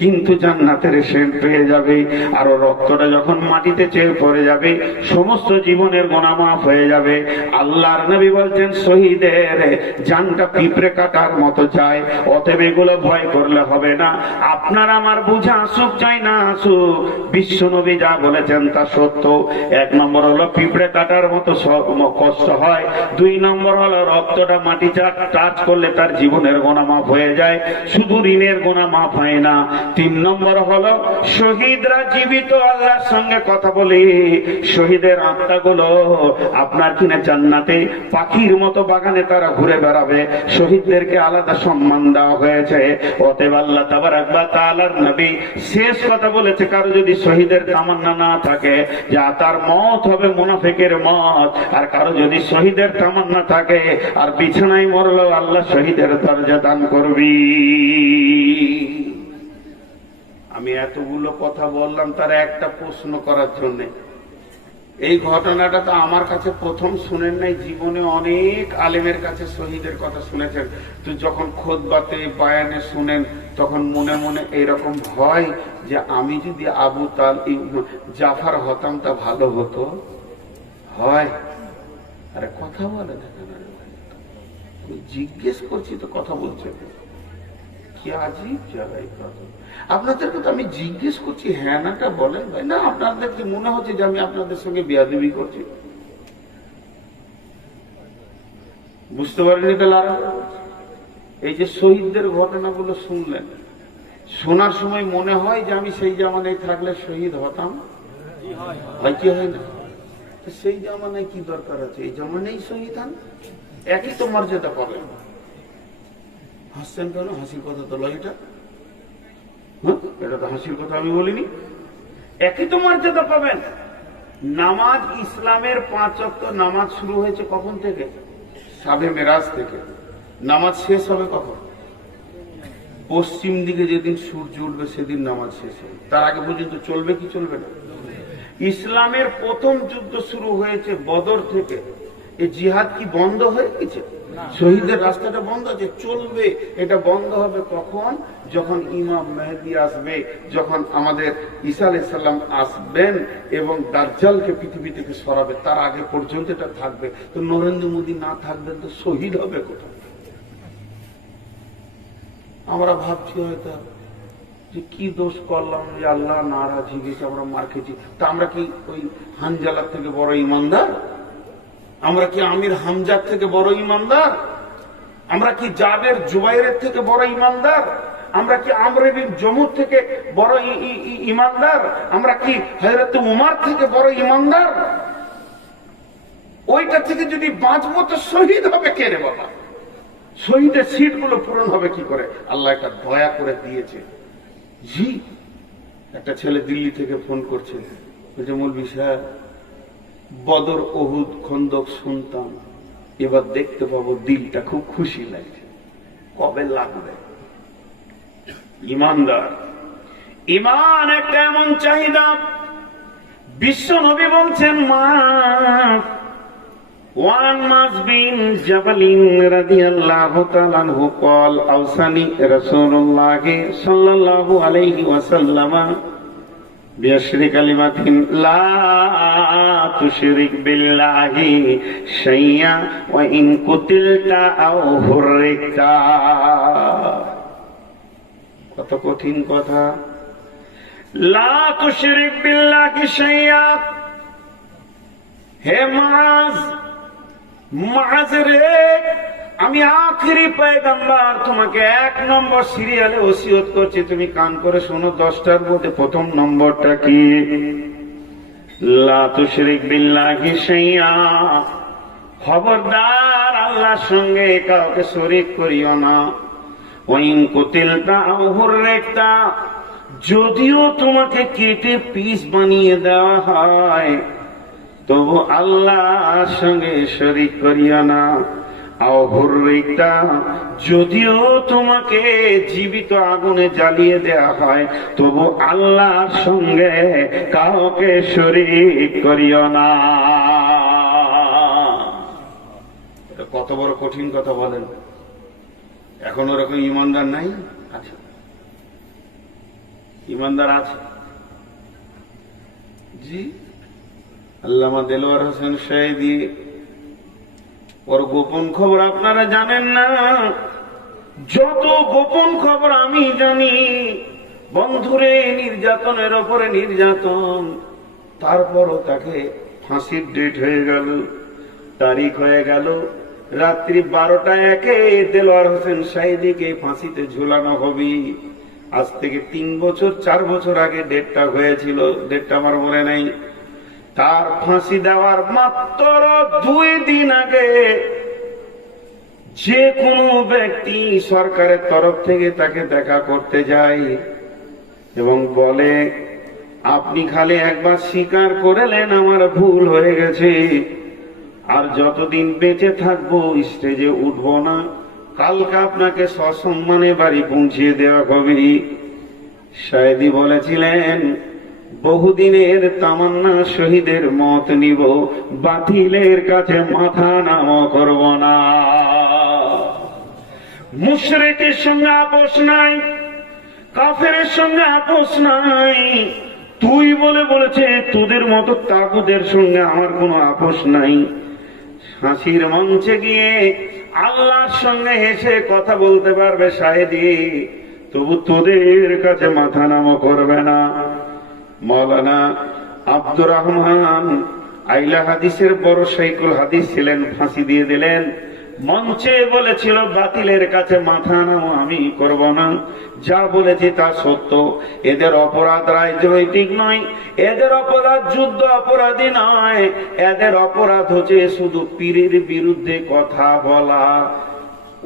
কিন্তু জান্নাতের সেন্ট পেয়ে যাবে। আর ওর রক্তটা যখন মাটিতে চেয়ে পড়ে যাবে, সমস্ত জীবনের গুনাহ মাফ হয়ে যাবে। আল্লাহর নবী বলছেন, শহীদের জানটা পিঁপড়ে কাটার মতো যায়। অতএব এগুলো ভয় করলে হবে না। আপনার আমার বুঝা আসুক চাই না আসুক, বিশ্ব নবী যা বলেছেন তা সত্য। 1 নম্বর হলো পিঁপড়ে কাটার মতো কষ্ট হয়। 2 নম্বর হলো রক্তটা মাটি টাচ করলে তার জীবনের গুনাহ মাফ হয়ে যায়, শুধু ঋণের গুনাহ মাফ হয় না। 3 নম্বর হলো শহীদরা জীবিত আল্লাহর সঙ্গে কথা বলে। শহীদের আত্মাগুলো আপনার কিনা জান্নাতে পাখির মতো বাগানে তারা ঘুরে বেড়াবে। শহীদদেরকে আলাদা সম্মান দেওয়া হয়েছে। অতএব আল্লাহ তাবারক ওয়া তাআলার নবী শেষ কথা বলেছে, কারো যদি শহীদের তামান্না না থাকে, যা তার মত হবে মুনাফিকের মত। আর কারো যদি শহীদের তামান্না থাকে আর বিছানায় মরলো, আল্লাহ শহীদের দরজা দান করবি। আমি এতগুলো কথা বললাম তার একটা প্রশ্ন করার জন্য। এই ঘটনাটা তো আমার কাছে প্রথম শুনেন নাই, জীবনে অনেক আলেমের কাছে শহীদের কথা শুনেছেন। তো যখন খুতবাতে বায়ানে শুনেন, তখন মনে মনে এরকম হয় যে আমি যদি আবু জাফর হতাম তা ভালো হতো। হয়, আরে কথা বলে না কেন? জিজ্ঞেস করছি তো কথা বলছে, কি আজীব জায়গায় কথা। আপনাদেরকে তো আমি জিজ্ঞেস করছি, হ্যাঁ নাটা বলেন ভাই। না, আপনাদের কি মনে হচ্ছে যে আমি আপনাদের সঙ্গে বেয়াদবি করছি? বুঝতে পারেনি তাহলে? এই যে শহীদদের ঘটনাগুলো শুনলেন, শোনার সময় মনে হয় যে আমি সেই জামানায় থাকলে শহীদ হতাম। হয় কি হয় না? সেই জামানায় কি দরকার আছে? এই জামানায় শহীদ হন, একই তো মর্যাদা পাবেন। হাসছেন কেন? হাসির কথা তো লয় এটা। এটা তো হাসির কথা আমি বলিনি। একই তো মর্যাদা পাবেন। নামাজ, ইসলামের 5 ওয়াক্ত নামাজ শুরু হয়েছে কখন থেকে? শাবে মেরাজ থেকে। নামাজ শেষ হবে কখন? পশ্চিম দিকে যেদিন সূর্য উঠবে সেদিন নামাজ শেষ হবে। তার আগে পর্যন্ত চলবে কি চলবে না? ইসলামের প্রথম যুদ্ধ শুরু হয়েছে বদর থেকে। এই জিহাদ কি বন্ধ হয়ে গেছে? শহীদের রাস্তাটা বন্ধ আছে, চলবে। এটা বন্ধ হবে কখন? যখন ইমাম মেহেদী আসবে, যখন আমাদের ঈসা আলাইহিস সালাম আসবেন এবং দাজ্জালকে পৃথিবী থেকে সরাবে। তার আগে পর্যন্ত এটা থাকবে। তো নরেন্দ্র মোদী না থাকবেন তো শহীদ হবে কোথায়? আমরা ভাবছি হয়তো যে কি দোষ করলাম যে আল্লাহ নারাজ হয়ে গেছে, আমরা মার খেয়েছি। তা আমরা কি ওই হানজালার থেকে বড় ইমানদার? আমরা কি আমির হামজার থেকে বড় ইমানদার? আমরা কি জাবের জুবাইরের থেকে বড় ইমানদার? আমরা কি আমর বিন জমুর থেকে বড় ইমানদার? আমরা কি হযরত উমর থেকে বড় ইমানদার? ওইটা থেকে যদি বাঁচবো তো শহীদ হবে কে রে বাবা? শহীদের সিটগুলো পূরণ হবে কি করে? আল্লাহ একটা দয়া করে দিয়েছে। জি, একটা ছেলে দিল্লি থেকে ফোন করছে, বলছে মৌলভী সাহেব, বদর, ওহুদ, খন্দক শুনতাম, এবার দেখতে পাবো, দিলটা খুব খুশি লাগছে। কবে লাগবে? ইমানদার। ইমান একটা এমন চাহিদা, বিশ্ব নবী বলছেন, মা ওয়ান মাসবিন জাবালিন রাদিয়াল্লাহু তাআলা আনহু قال اوصاني رسول الله صلى الله عليه وسلم بعشر كلمات لا تشرك بالله شيئا وان قتلت او حرقت। কত কঠিন কথা। লা তুশরিক বিল্লাহি শাইয়া। হে মুআজ রে, আমি আখেরি পয়গম্বর, তোমাকে 1 নম্বর সিরিয়ালে ওসিয়ত করছি, তুমি কান করে শোনো। 10টার মধ্যে প্রথম নম্বরটা কি? লা তুশরিক বিল্লাহি শাইআ, খবরদার আল্লাহর সঙ্গে কাউকে শরীক করিও না। ওয়াইন কুতিলতা আও হুররিকতা, যদিও তোমাকে কেটে পিস বানিয়ে দেওয়া হয় তবু আল্লাহর সঙ্গে শরীক করিও না। আও হুররিকতা, যদিও তোমাকে জীবিত আগুনে জ্বালিয়ে দেওয়া হয় তবু আল্লাহর সঙ্গে কাউকে শরীক করিও না। কত বড় কঠিন কথা বলেন। এখন ওরকম ইমানদার নাই? আচ্ছা, ইমানদার আছে জি। আল্লামা দেলোয়ার হোসেন শাহেদি, ওর গোপন খবর আপনারা জানেন না, যত গোপন খবর আমি জানি। বন্ধুরে, নির্যাতনের ওপরে নির্যাতন, তারপরও তাকে ফাঁসির ডেট হয়ে গেল, তারিখ হয়ে গেল। রাত্রি 12টা 1 দেলোয়ার হোসেন শাহেদিকে ফাঁসিতে ঝুলানো হবে। আজ থেকে 3 বছর 4 বছর আগে ডেটটা হয়েছিল, ডেটটা আমার মনে নাই। তার ফাঁসি দেওয়ার মাত্র 2 দিন আগে যে কোনো ব্যক্তি সরকারের তরফ থেকে তাকে দেখা করতে যায় এবং বলে, আপনি খালি একবার স্বীকার করলেন আমার ভুল হয়ে গেছে, আর যতদিন বেঁচে থাকবো স্টেজে উঠবো না, কালকে আপনাকে সসম্মানে বাড়ি পৌঁছিয়ে দেওয়া হবে। শাহেদি বলেছিলেন, বহুদিনের তামান্না শহীদের মত নিব, বাতিলের কাছে মাথা নাম করব না। মুশরিকের সঙ্গে আপোষ নাই, কাফেরের সঙ্গে আপোষ নাই। তুই বলেছে তোদের মতো তাগুদের সঙ্গে আমার কোনো আপোষ নাই। হাসির মঞ্চে গিয়ে আল্লাহর সঙ্গে হেসে কথা বলতে পারবে শাহেদি, তবু তোদের কাছে মাথা নামও করবে না। মৌলানা আব্দুর রহমান আইলা হাদিসের বড় শাইখুল হাদিস ছিলেন, ফাঁসি দিয়ে দিলেন। মঞ্চে বলেছিল, বাতিলের কাছে মাথা নামও আমি করব না, যা বলেছি তা সত্য। এদের অপরাধ রাজনৈতিক নয়, এদের অপরাধ যুদ্ধ অপরাধী নয়, এদের অপরাধ হচ্ছে শুধু পীরের বিরুদ্ধে কথা বলা।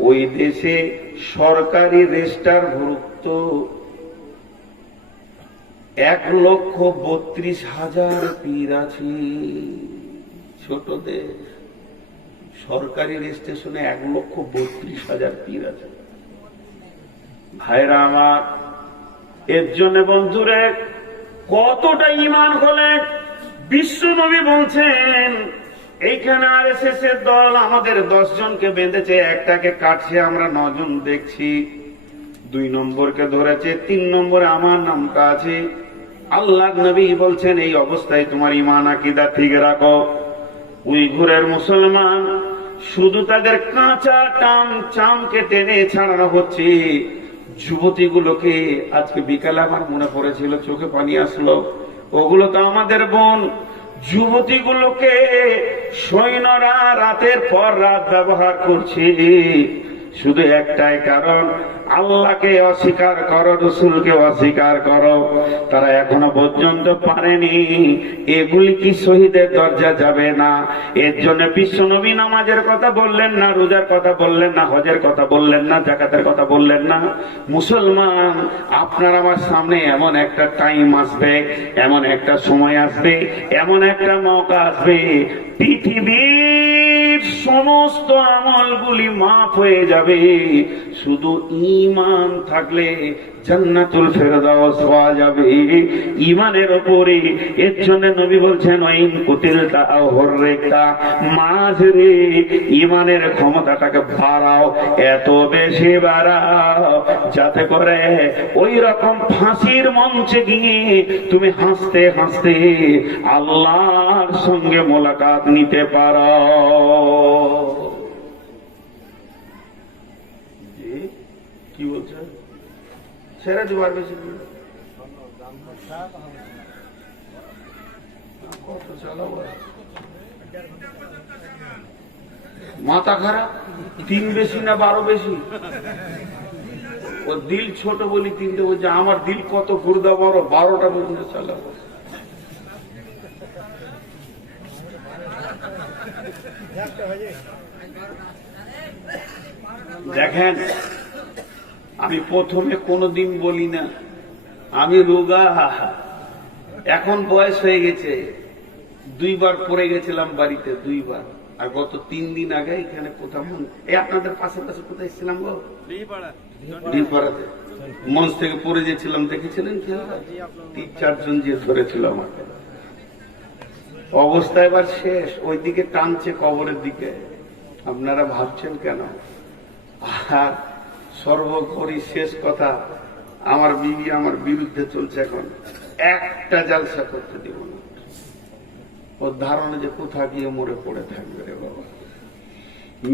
ওই দেশে সরকারি রেজিস্টার ভুক্ত 1,32,000 পীর আছে। ছোট দেশ, সরকারি রেজিস্ট্রেশনে 1,32,000 পীর আছে। ভাইরা আমার, এর জন্য বন্ধুরে কতটা ঈমান হলে বিশ্বনবী বলছেন, এইখানে আরএসএস এর দল আমাদের 10 জনকে বেঁধেছে, একটাকে কাটছে, আমরা 9 জন দেখছি। 2 নম্বরকে ধরেছে, 3 নম্বরে আমার নামটা আছে। আল্লাহর নবী বলছেন, এই অবস্থায় তোমার ঈমান আকীদা ঠিক রাখো। উইঘুরের মুসলমান শুধু তাদের কাঁচা চামকে টেনে ছাড়ানো হচ্ছে। যুবতীগুলোকে আজকে বিকালে আমার মনে পড়েছিল, চোখে পানি আসলো, ওগুলো তো আমাদের বোন। যুবতীগুলোকে সৈন্যরা রাতের পর রাত ব্যবহার করছে, শুধু একটাই কারণ, আল্লাহকে অস্বীকার করো, রসুলকে অস্বীকার করো। তারা এখনো পর্যন্ত পারেনি। এগুলি কি শহীদের দরজা যাবে না? এর জন্য বিশ্বনবী নামাজের কথা বললেন না, রোজার কথা বললেন না, হজের কথা বললেন না, যাকাতের কথা বললেন না। মুসলমান, আপনার আমার সামনে এমন একটা টাইম আসবে, এমন একটা সময় আসবে, এমন একটা মৌকা আসবে, পৃথিবীর সমস্ত আমলগুলি মাফ হয়ে যাবে, শুধু ঈমান থাকলে জান্নাতুল ফেরদাউস পাওয়া যাবে ঈমানের উপরে। এর জন্য নবী বলছেন, ওয়াইন কুতিলতা আও হুররিকতা, মাঝরে ঈমানের ক্ষমতাটাকে বাড়াও, এত বেশি বাড়াও যাতে করে ওই রকম ফাঁসির মঞ্চে গিয়ে তুমি হাসতে হাসতে আল্লাহর সঙ্গে মোলাকাত নিতে পারো। কি বলছেন? ছেড়ে দেবার বেশি মাথা খারাপ, 3 বেশি না 12 বেশি? ও দিল ছোট বলি 3টে বলছে, আমার দিল কত গুর্দা বড়, 12টা পর্যন্ত চালাবো। দেখেন, আমি প্রথমে কোনোদিন বলি না আমি রোগা, এখন বয়স হয়ে গেছে, 2 বার পড়ে গেছিলাম বাড়িতে, 2 বার। আর গত 3 দিন আগে এখানে কোথাও এই আপনাদের পাশে কোথায় এসেছিলাম গো, ডিপাড়াতে মঞ্চ থেকে পড়ে গেছিলাম, দেখেছিলেন? 3-4 জন যে ধরেছিল আমাকে, অবস্থা এবার শেষ, ওইদিকে টানছে কবরের দিকে। আপনারা ভাবছেন কেন? আর সর্বোপরি শেষ কথা, আমার বিবি আমার বিরুদ্ধে চলছে, এখন একটা জালসা করতে দিব না। ওর ধারণা যে কোথা গিয়ে মরে পড়ে থাকবে রে বাবা।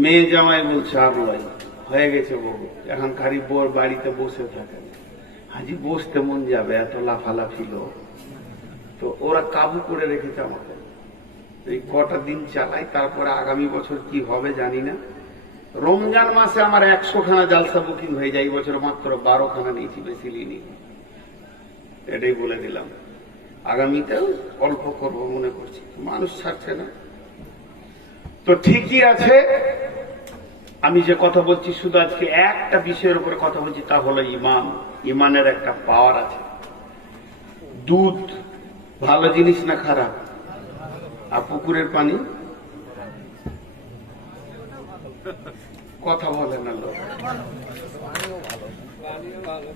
মেয়ে জামাই বলছে আর লাই হয়ে গেছে বউ, এখন খালি বোর বাড়িতে বসে থাকে, হাজি বসতে মন যাবে, এত লাফালাফি লোক। তো ওরা কাবু করে রেখেছে আমাকে, এই কটা দিন চালাই, তারপরে আগামী বছর কি হবে জানি না। রমজান মাসে আমার 100 খানা জালসা বুকিং হয়ে যায়, এই বছর মাত্র 12 খানা নিয়েছি, বেশি নিইনি। এটাই বলে দিলাম, আগামীতেও অল্প করবো মনে করছি, মানুষ ছাড়ছে না। তো ঠিকই আছে, আমি যে কথা বলছি শুধু আজকে একটা বিষয়ের উপরে কথা বলছি, তা হলো ইমান। ইমানের একটা পাওয়ার আছে। দুধ ভালো জিনিস না খারাপ? আর পুকুরের পানি? কথা বলে না লোক।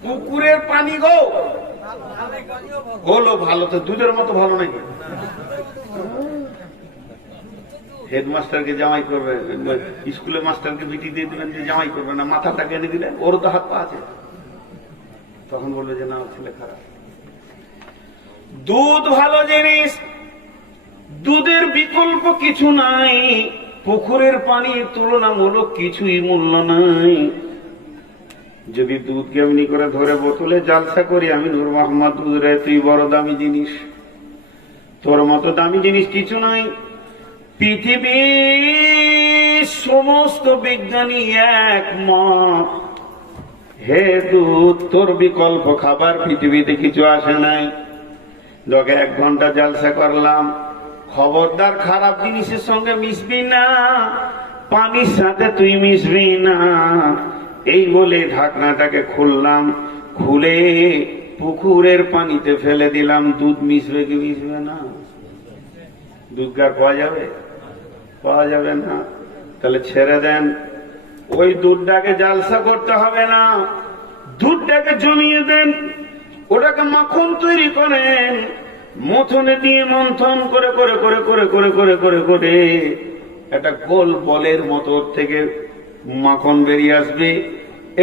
পুকুরের পানি গো হলো ভালো, তো দুধের মতো ভালো নাকি? হেডমাস্টারকে জামাই করবে, স্কুলের মাস্টারকে বিটি দিয়ে দিলেন যে জামাই করবে না, মাথাটাকে এনে দিলেন, ওরও তো হাত পা আছে, তখন বলবে যে না ছেলে খারাপ। দুধ ভালো জিনিস, দুধের বিকল্প কিছু নাই, পুকুরের পানির তুলনামূলক কিছুই মূল্য নাই। যদি দুধকে এমনি করে ধরে বোতলে জালসা করি, আমি নূর মোহাম্মদ রে তুই বড় দামি জিনিস, তোর মতো দামি জিনিস কিছু নাই। পৃথিবীর সমস্ত বিজ্ঞানী একমত, হে দুধ তোর বিকল্প খাবার পৃথিবীতে কিছু আসে নাই। লোকে 1 ঘন্টা জালসা করলাম, খবরদার খারাপ জিনিসের সঙ্গে মিশবি না, পানির সাথে তুই মিশবি না। এই বলে ঢাকনাটাকে খুললাম, খুলে পুকুরের পানিতে ফেলে দিলাম। দুধ মিশবে কি মিশবে না? দুধ কার পাওয়া যাবে? পাওয়া যাবে না। তাহলে ছেড়ে দেন, ওই দুধটাকে জালসা করতে হবে না, দুধটাকে জমিয়ে দেন, ওটাকে মাখন তৈরি করেন, মথনে দিয়ে মন্থন করে করে করে করে করে করে করে করে একটা গোল বলের মতো ওর থেকে মাখন বেরিয়ে আসবে,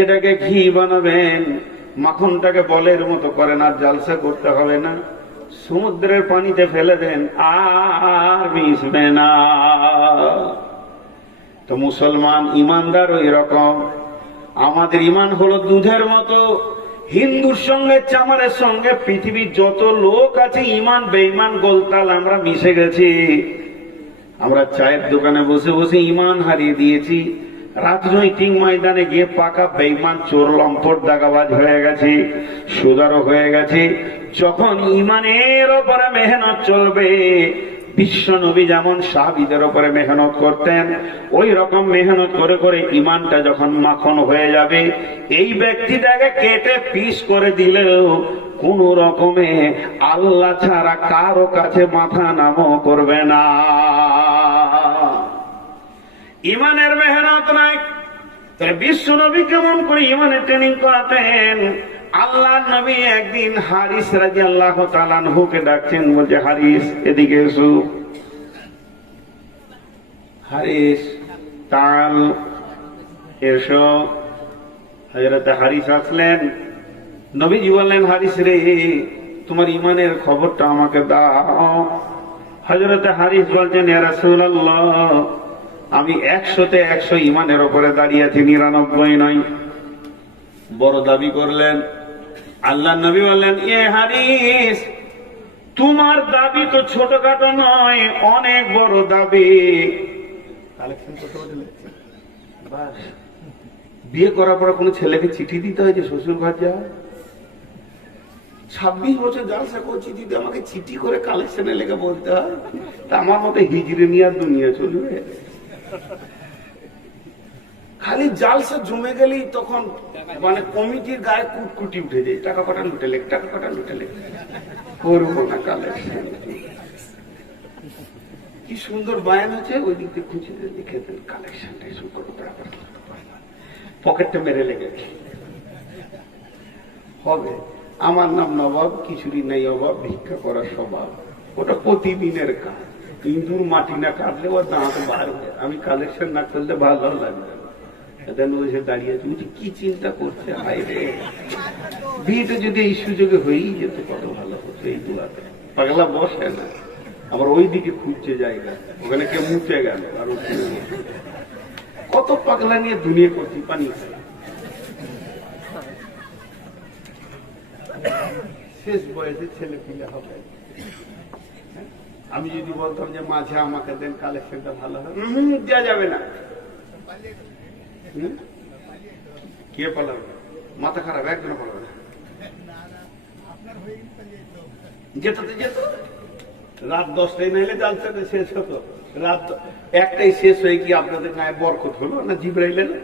এটাকে ঘি বানাবেন। মাখনটাকে বলের মতো করেন, আর জালসা করতে হবে না, সমুদ্রের পানিতে ফেলে দেন, আর মিশবে না। তো মুসলমান ইমানদার ওই রকম। আমাদের ইমান হলো দুধের মতো। হিন্দুর সঙ্গে চামারের সঙ্গে পৃথিবীর যত লোক আছে ইমান বেঈমান গোলতাল আমরা মিশে গেছি। আমরা চায়ের দোকানে বসে বসে ইমান হারিয়ে দিয়েছি, রাজনৈতিক ময়দানে গিয়ে পাকা বেঈমান চোর লম্পট দাগাবাজ হয়ে গেছে, সুদারও হয়ে গেছে। যখন ইমানের ওপরে মেহনত চলবে, বিশ্ব নবী যেমন সাহাবীদের উপরে মেহনত করতেন, ওই রকম মেহনত করে করে ইমানটা যখন মাখন হয়ে যাবে, এই ব্যক্তিটাকে কেটে পিস করে দিলেও কোন রকমে আল্লাহ ছাড়া কারো কাছে মাথা নামও করবে না। ইমানের মেহনত নাই। বিশ্ব নবী কেমন করে ইমানের ট্রেনিং করাতেন? আল্লাহ নবী একদিন হারিস রাদিয়াল্লাহু তাআলা আনহুকে ডাকছেন, বলছে হারিস এদিকে এসো। হারিস তাল এসো। হযরত হারিস আসলেন, নবীজি বললেন হারিস রে তোমার ইমানের খবরটা আমাকে দাও। হযরত হারিস বলছেন ইয়া রাসূলুল্লাহ আমি 100-তে 100 ইমানের উপরে দাঁড়িয়ে আছি, 99 নয়। বড় দাবি করলেন। আল্লাহ নবী বললেন এ হারিস তোমার দাবি তো ছোটখাটো নয়, অনেক বড় দাবি। কালেকশন করতে বললেন, বাস বিয়ে করার পর কোনো ছেলেকে চিঠি দিতে হয় যে শ্বশুর ঘর যাওয়া? 26 বছর জালসা করছি, দিদি আমাকে চিঠি করে কালেকশনে লেগে বলতে হয়? তা আমার মতো হিজড়ে নিয়ে আর দুনিয়া চলবে? খালি জালসা জমে গেলেই তখন মানে কমিটির গায়ে কুটকুটি উঠে যায়, টাকা কটা লুটে লেখ, টাকা কটা লুটে লেখ, করবো না কালেকশন। কি সুন্দর বায়ান আছে, ওই দিক দিয়ে খুঁজে দেখে কালেকশনটা শুরু করবো, পকেটটা মেরে লেগে হবে। আমার নাম নবাব, কিছুরই নেই অভাব, ভিক্ষা করার স্বভাব, ওটা প্রতিদিনের কাজ। ইঁদুর মাটি না কাটলে ওর দাঁত বার হয়, আমি কালেকশন না করলে ভালো লাগবে না। দাঁড়িয়ে আছে, কি চিন্তা করছে, হায় রে বিয়েটা যদি এই সুযোগে হয়েই যেত কত ভালো হতো। এই দুলাতে পাগলা বসে না, আবার ওই দিকে খুঁজছে জায়গা, ওখানে কেউ মুতে গেল, আর কত পাগলা নিয়ে দুনিয়া করছি, পানি শেষ বয়সে ছেলে পিলে হবে। আমি যদি বলতাম যে মাঝে আমাকে দেন, কালেকশনটা ভালো হবে, দেওয়া যাবে না। কে পালাবে? মাথা খারাপ, একজন পালাবে না। যেত রাত 10টায় নাইলে জালসাটা শেষ হতো, রাত 1টায় শেষ হয়ে কি আপনাদের গায়ে বরকত হলো না জিবরাইল এলো?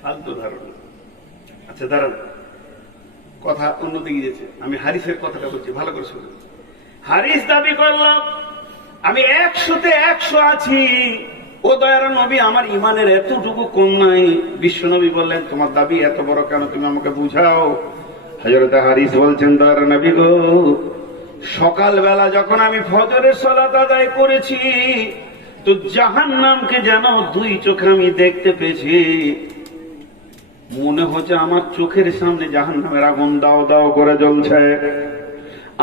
ফালতু ধারণা। আচ্ছা দাঁড়ান, কথা অন্যদিকে গেছে, আমি হারিসের কথাটা বলছি, ভালো করে শুনুন। হারিস দাবি করলাম আমি 100-তে 100 আছি, ও দয়ার নবী আমার ইমানের এতটুকু কম নাই। বিশ্ব নবী বললেন তোমার দাবি এত বড় কেন, তুমি আমাকে বুঝাও। হযরত হারিস বলছেন দয়ার নবী গো, সকালবেলা যখন আমি ফজরের সালাত আদায় করেছি তো জাহান্নামকে যেন 2 চোখে আমি দেখতে পেয়েছি। মনে হচ্ছে আমার চোখের সামনে জাহান্নামের আগুন দাও দাও করে জ্বলছে,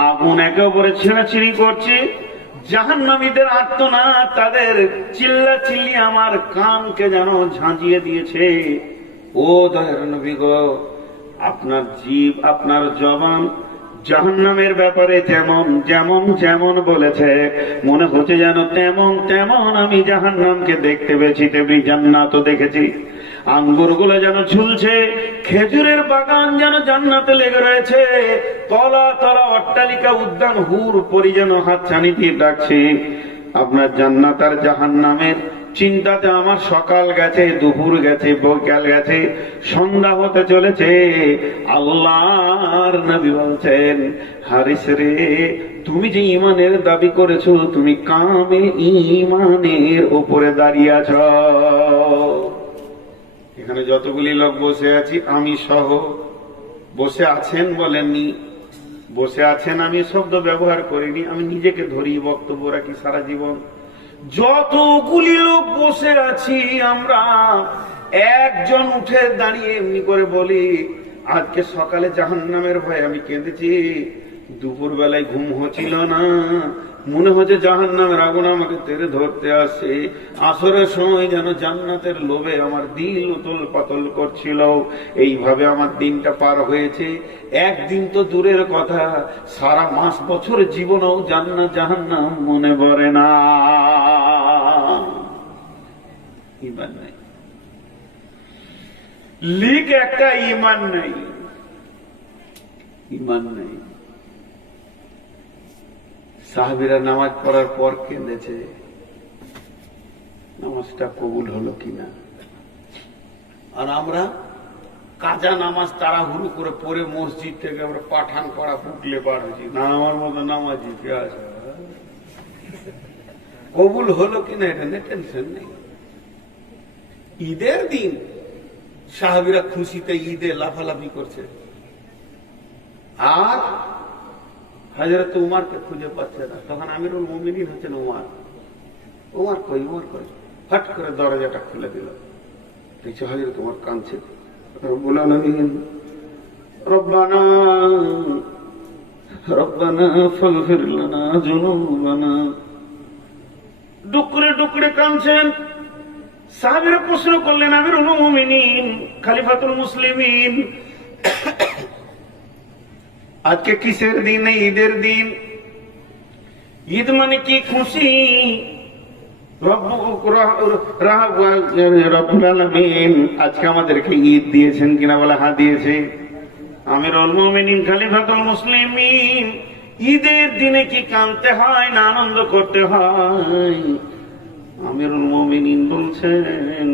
আগুন একে অপরে ছিঁড়াছিঁড়ি করছে। জাহান্নামীদের আর্তনাদ, তাদের চিল্লা চিল্লি আমার কানকে যেন ঝাঁঝিয়ে দিয়েছে। ও দয়ার নবী গো, আপনার জীব, আপনার জবান জাহান্নামের ব্যাপারে যেমন যেমন যেমন বলেছে, মনে হচ্ছে যেন তেমন তেমন আমি জাহান্নামকে দেখতে পেয়েছি, তেমনি জান্নাতও দেখেছি। আঙ্গুর গুলো যেন ঝুলছে, খেজুরের বাগান যেন জান্নাতে লেগে রয়েছে, তলা তলা অট্টালিকা, উদ্যান, হুর পরি যেন হাতছানি দিয়ে ডাকছে। আপনার জান্নাত আর জাহান্নামের চিন্তাতে আমার সকাল গেছে, দুপুর গেছে, বৈকাল গেছে, সন্ধ্যা হতে চলেছে। আল্লাহর নবী বলছেন হারিস রে, তুমি যে ইমানের দাবি করেছো, তুমি কামে ইমানের উপরে দাঁড়িয়ে আছ। এখানে যতগুলি লোক বসে আছি, আমি সহ, বসে আছেন বলেননি, বসে আছেন আমি শব্দ ব্যবহার করিনি, আমি নিজেকে ধরি, বক্তব্য রাখি সারা জীবন। যতগুলি লোক বসে আছি আমরা, একজন উঠে দাঁড়িয়ে এমনি করে বলি আজকে সকালে জাহান্নামের ভয়ে আমি কেঁদেছি, দুপুর বেলায় ঘুম হচ্ছিল না, মনে হচ্ছে জাহান্নামের আগুন আমাকে তেড়ে ধরতে আসে, আসরের সময় যেন জান্নাতের লোভে আমার দিল উতল পাতল করছিল। এইভাবে আমার দিনটা পার হয়েছে। একদিন তো দূরের কথা, সারা মাস বছর জীবনেও জান্নাত জাহান্নাম মনে পড়ে না। ইমান নাই, লিক একটা ইমান নাই, ইমান নাই। সাহাবীরা নামাজ পড়ার পর কেঁদেছে, নামাজটা কবুল হলো কিনা। আর আমরা কাজা নামাজ তাড়াহুড়ো করে পড়ে মসজিদ থেকে আমরা পাঠান পাড়া পুটলে পার হয়েছি, না আমার মতো নামাজি কে আছে, কবুল হলো কিনা এটা নিয়ে টেনশন নেই। ঈদের দিন সাহাবীরা খুশিতে ঈদে লাফালাফি করছে, আর হযরত উমারকে খুঁজে পাচ্ছে না। তখন আমিরুল মুমিনিন হচ্ছেন উমার। উমার কই, উমার কই, ফট করে দরজাটা খুলে দিল, দেখছে হযরত উমার কাঁদছে। রব্বুল আলামিন, রব্বানা রব্বানা ফাগফির লানা যুনুবানা, ডুকরে ডুকরে কাঁদছেন। সাহাবীরা প্রশ্ন করলেন আমিরুল মুমিনিন, খলিফাতুল মুসলিমিন, আজকে কিসের দিন? ঈদের দিন। ঈদ মানে কি? খুশি। রব্বুল আলামিন আজকে আমাদেরকে ঈদ দিয়েছেন কিনা? বলে হ্যাঁ দিয়েছে। আমিরুল মুমিনিন খলিফাতুল মুসলিমিন, ঈদের দিনে কি কাঁদতে হয় না আনন্দ করতে হয়? আমিরুল মুমিনিন বলছেন,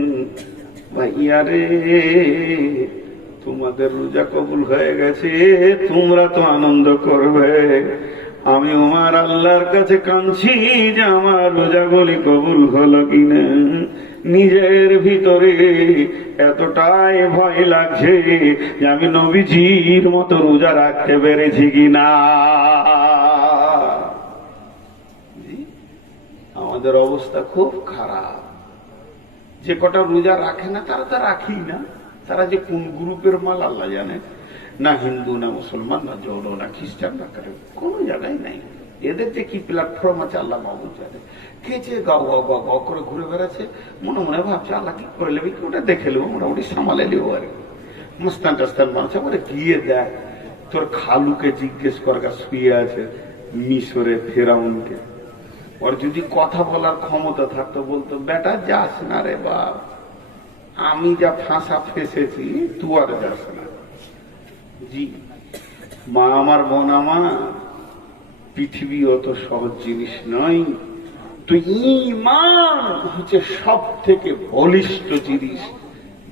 ভাইয়া রে, তোমাদের রোজা কবুল হয়ে গেছে, তোমরা তো আনন্দ করবে, আমি আমার আল্লাহর কাছে কাঁদছি যে আমার রোজাগুলি কবুল হলো কিনা। নিজের ভিতরে এতটাই ভয় লাগছে যে আমি নবীজির মতো রোজা রাখতে পেরেছি কিনা। আমাদের অবস্থা খুব খারাপ। যে কটা রোজা রাখে না তারা তো রাখেই না, তারা যে কোন গ্রুপের মাল আল্লাহ জানে। না হিন্দু, না মুসলমান, না জৌন, না খ্রিস্টান, না কারে, কোন জায়গায় নাই। এদের যে কি প্ল্যাটফর্ম আছে আল্লাহ মাহবুব জানে। কে যে গাও গাও গাও গাও করে ঘুরে বেড়াচ্ছে, মনে মনে ভাবছে আল্লাহ কি করে নেবে, কি ওটা দেখে নেবো, মোটামুটি সামালে নেবো আর কি। মস্তান টাস্তান মানুষ বলে গিয়ে দেখ, তোর খালুকে জিজ্ঞেস করা শুয়ে আছে মিশরে ফেরাউনকে, ওর যদি কথা বলার ক্ষমতা থাকতো বলতো, বেটা যাস না রে বাপ, আমি যা ফাঁসা ফেসেছি তুই আর যাস না। জি মা আমার, বোন আমার, পৃথিবী অত সহজ জিনিস নয়। তো ঈমান হচ্ছে সব থেকে বলিষ্ঠ জিনিস।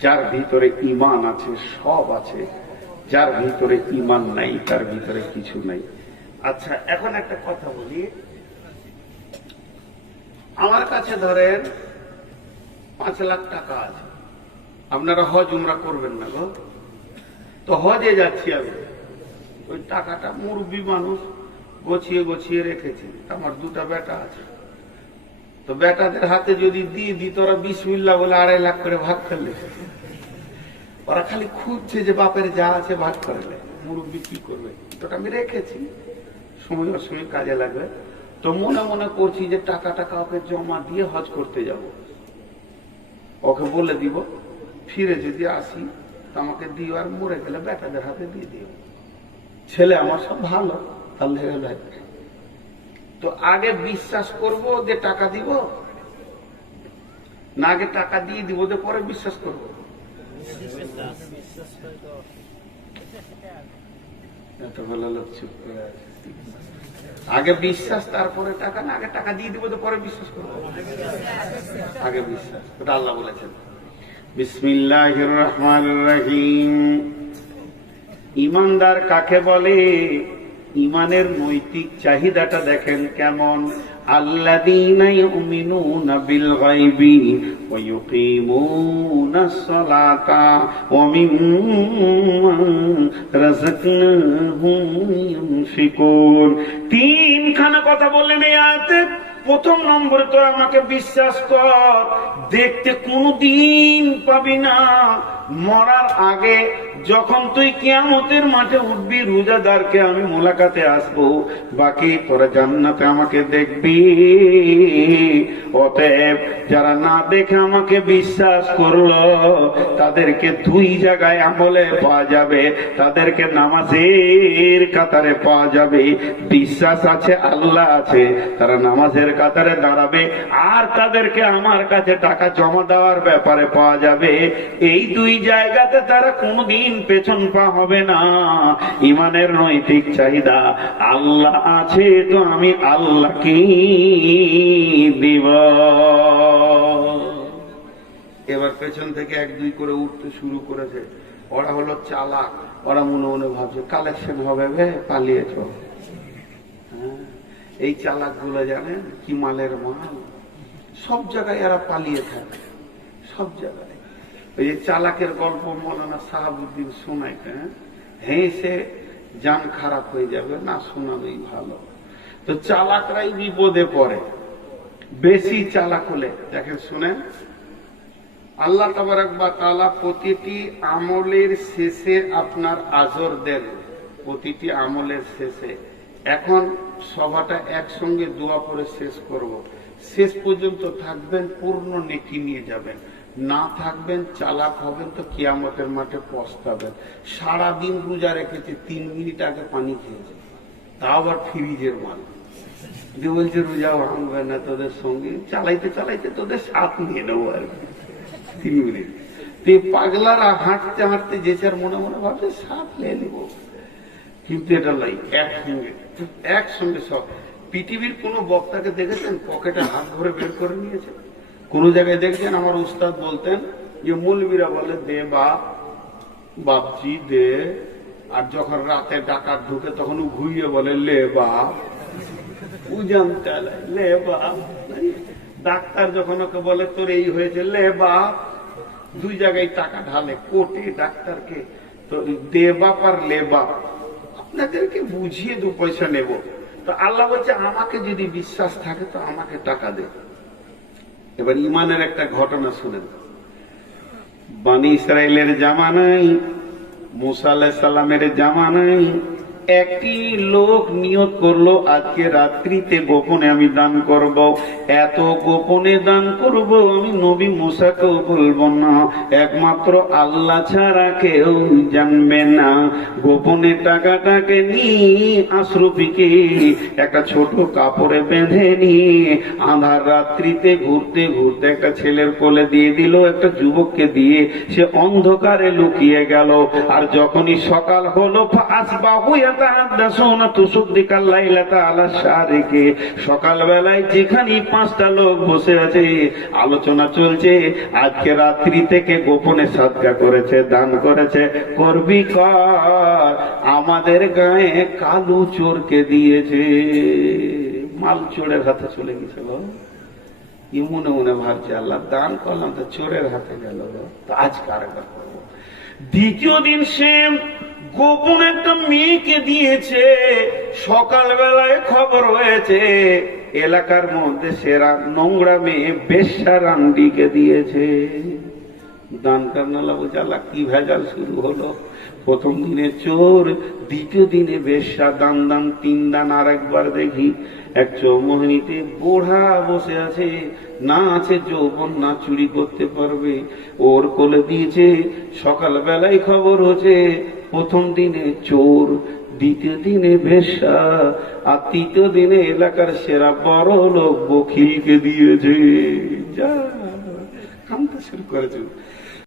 যার ভিতরে ঈমান আছে সব আছে, যার ভিতরে ঈমান নাই তার ভিতরে কিছু নাই। আচ্ছা, এখন একটা কথা বলি। আমার কাছে ধরেন 5 লাখ টাকা আছে, আপনারা হজ উমরা করবেন না গো, তো হজে যাচ্ছি আমি, ওই টাকাটা মুরব্বী মানুষ গছিয়ে গছিয়ে রেখেছি, আমার 2টা বেটা আছে, তো বেটাদের হাতে যদি দিয়ে দিই, তোরা বিসমিল্লাহ বলে 2.5 লাখ করে ভাগ করলে, ওরা খালি খুঁজছে যে বাপের যা আছে ভাগ করলে, মুরব্বী কি করবে, তোটা আমি রেখেছি, সময় অসময় কাজে লাগবে। তো মনে মনে করছি যে টাকাটা কাউকে জমা দিয়ে হজ করতে যাব, ওকে বলে দিব ফিরে যদি আসি তো আমাকে দিও, আর মরে গেলে বেটাদের হাতে দিয়ে দিও। ছেলে আমার সব ভালো, আল্লাহ। তো আগে বিশ্বাস করব যে টাকা দিব, না আগে টাকা দিয়ে দিব যে পরে বিশ্বাস করব? এত ভালো লোক চুপ করে আছে। আগে বিশ্বাস তারপরে টাকা, না আগে টাকা দিয়ে দিব তো পরে বিশ্বাস করবো? আগে বিশ্বাস। ওটা আল্লাহ বলেছেন। বিসমিল্লাহির রহমানির রহিম। ঈমানদার কাকে বলে? ঈমানের নৈতিক চাহিদাটা দেখেন কেমন। আল্লাযীনা ইউমিনুনা বিল গায়বি ওয়া ইউকিমুনাস সালাতা ওয়া মিম্মা রাযাকনাহুম ইউনফিকুন। তিনখানা কথা বললেন এই আয়াতে। প্রথম নম্বরে তো আমাকে বিশ্বাস কর, দেখতে কোনদিন পাবি না মরার আগে যখন তুই কিয়ামতের মাঠে উঠবি, রোজাদারকে আমি মোলাকাতে আসবো, বাকি তোরা জান্নাতে আমাকে দেখবি। অতএব যারা না দেখে আমাকে বিশ্বাস করলো তাদেরকে 2 জায়গায় আমলে পাওয়া যাবে। তাদেরকে নামাজের কাতারে পাওয়া যাবে, বিশ্বাস আছে আল্লাহ আছে, তারা নামাজের কাতারে দাঁড়াবে, আর তাদেরকে আমার কাছে টাকা জমা দেওয়ার ব্যাপারে পাওয়া যাবে। এই 2 জায়গাতে তারা কোনদিন পেছন পা হবে না। ঈমানের নৈতিক চাহিদা, আল্লাহ আছে তো আমি আল্লাহকে দিব। এবার পেছন থেকে 1-2 করে উঠতে শুরু করেছে। ওরা হলো চালাক, ওরা মনে মনে ভাবছে কালেকশন হবে, পালিয়েছ। এই চালাক গুলো জানেন কি মালের মাল, সব জায়গায় এরা পালিয়ে থাকে, সব জায়গায়। ওই যে চালাকের গল্প মৌলানা সাহাবুদ্দিন শোনাইতে, হেসে জান খারাপ হয়ে যাবে, না শোনানোই ভালো। তো চালাকরাই বিপদে পড়ে, বেশি চালাক হলে। দেখেন শুনেন, আল্লাহ তাবারক ওয়া তাআলা প্রতিটি আমলের শেষে আপনার আজর দেন, প্রতিটি আমলের শেষে। এখন সভাটা একসঙ্গে দোয়া করে শেষ করব। শেষ পর্যন্ত থাকবেন, পূর্ণ নেকি নিয়ে যাবেন। না থাকবেন, চালাক হবেন, তো কিয়ামতের মাঠে পস্তাবেন। সারাদিন রোজা রেখেছে, 3 মিনিট আগে পানি খেয়েছে, তাও আবার ফ্রিজের মাল। যে বলছে রোজা ভাঙবে না তোদের সঙ্গে, চালাইতে চালাইতে তোদের সাথ নিয়ে নেবো আর কি, 3 মিনিট। তো পাগলারা হাঁটতে হাঁটতে যে যার মনে মনে ভাবছে সাথ নিয়ে নেবো, কিন্তু এটা নয়, একসঙ্গে সব। পৃথিবীর কোন বক্তাকে দেখেছেন পকেটে হাত ভরে বের করে নিয়েছে? কোন জায়গায় দেখছেন আমার উস্তাদ বলতেন যে মৌলবীরা বলে দে বাপ, বাপজি দে, আর যখন রাতে ডাকাত ঢুকে তখন ও ঘুরিয়ে বলে লে বাপ, ও জানতে লে বাপ। ডাক্তার যখন ওকে বলে তোর এই হয়েছে লে বাপ, দুই জায়গায় টাকা ঢালে কোটে ডাক্তারকে, তো দে বাপ আর লে বাপ, আপনাদেরকে বুঝিয়ে 2 পয়সা নেব। তো আল্লাহ বলছে আমাকে যদি বিশ্বাস থাকে তো আমাকে টাকা দে। এবার ইমানের একটা ঘটনা শুনেন। বনি ইসরায়েলের জামানায়, মুসা আলাইহিস সালামের জামানায় একটি লোক নিয়ত করলো আজকে রাত্রিতে গোপনে আমি দান করব, এত গোপনে দান করব আমি নবী মুসাকেও বলবো না, একমাত্র আল্লাহ ছাড়া কেউ জানবে না। গোপনে টাকাটাকে নিয়ে আশরফিকে একটা ছোট কাপড়ে বেঁধে নিয়ে আঁধার রাত্রিতে ঘুরতে ঘুরতে একটা ছেলের কোলে দিয়ে দিল, একটা যুবককে দিয়ে সে অন্ধকারে লুকিয়ে গেল। আর যখনই সকাল হলো সকালবেলায় যেখানে 5টা লোক বসে আছে আলোচনা চলছে আজকে রাত্রি থেকে গোপনে সাদকা করেছে, দান করেছে, করবি কর, আমাদের গায়ে কালু চোরকে দিয়েছে। মাল চোরের হাতে চলে গেছিল, মনে মনে ভাবছে আল্লাহ দান করলাম তো চোরের হাতে গেল, তো আজ কারবার করবো। দ্বিতীয় দিন সে গোপন একটা মেয়েকে দিয়েছে, সকালবেলায় খবর হয়েছে এলাকার মধ্যে সেরা নোংরা মেয়ে বেশ্যা রান্ডিকে দিয়েছে। দান কারনালা বলছে আল্লাহ কি ভেজাল শুরু হলো, প্রথম দিনে চোর, দ্বিতীয় দিনে বেশ্যা, দান দান 3 দান। আর একবার দেখি এক চৌমোহিনীতে বুড়া বসে আছে, না আছে যৌবন, না চুরি করতে পারবে, ওর কোলে দিয়েছে। সকালবেলায় খবর হচ্ছে প্রথম দিনে চোর, দ্বিতীয় দিনে বেশ্যা, আর তৃতীয় দিনে এলাকার সেরা বড় লোক বকিলকে দিয়েছে। যা কামতে শুরু করেছে।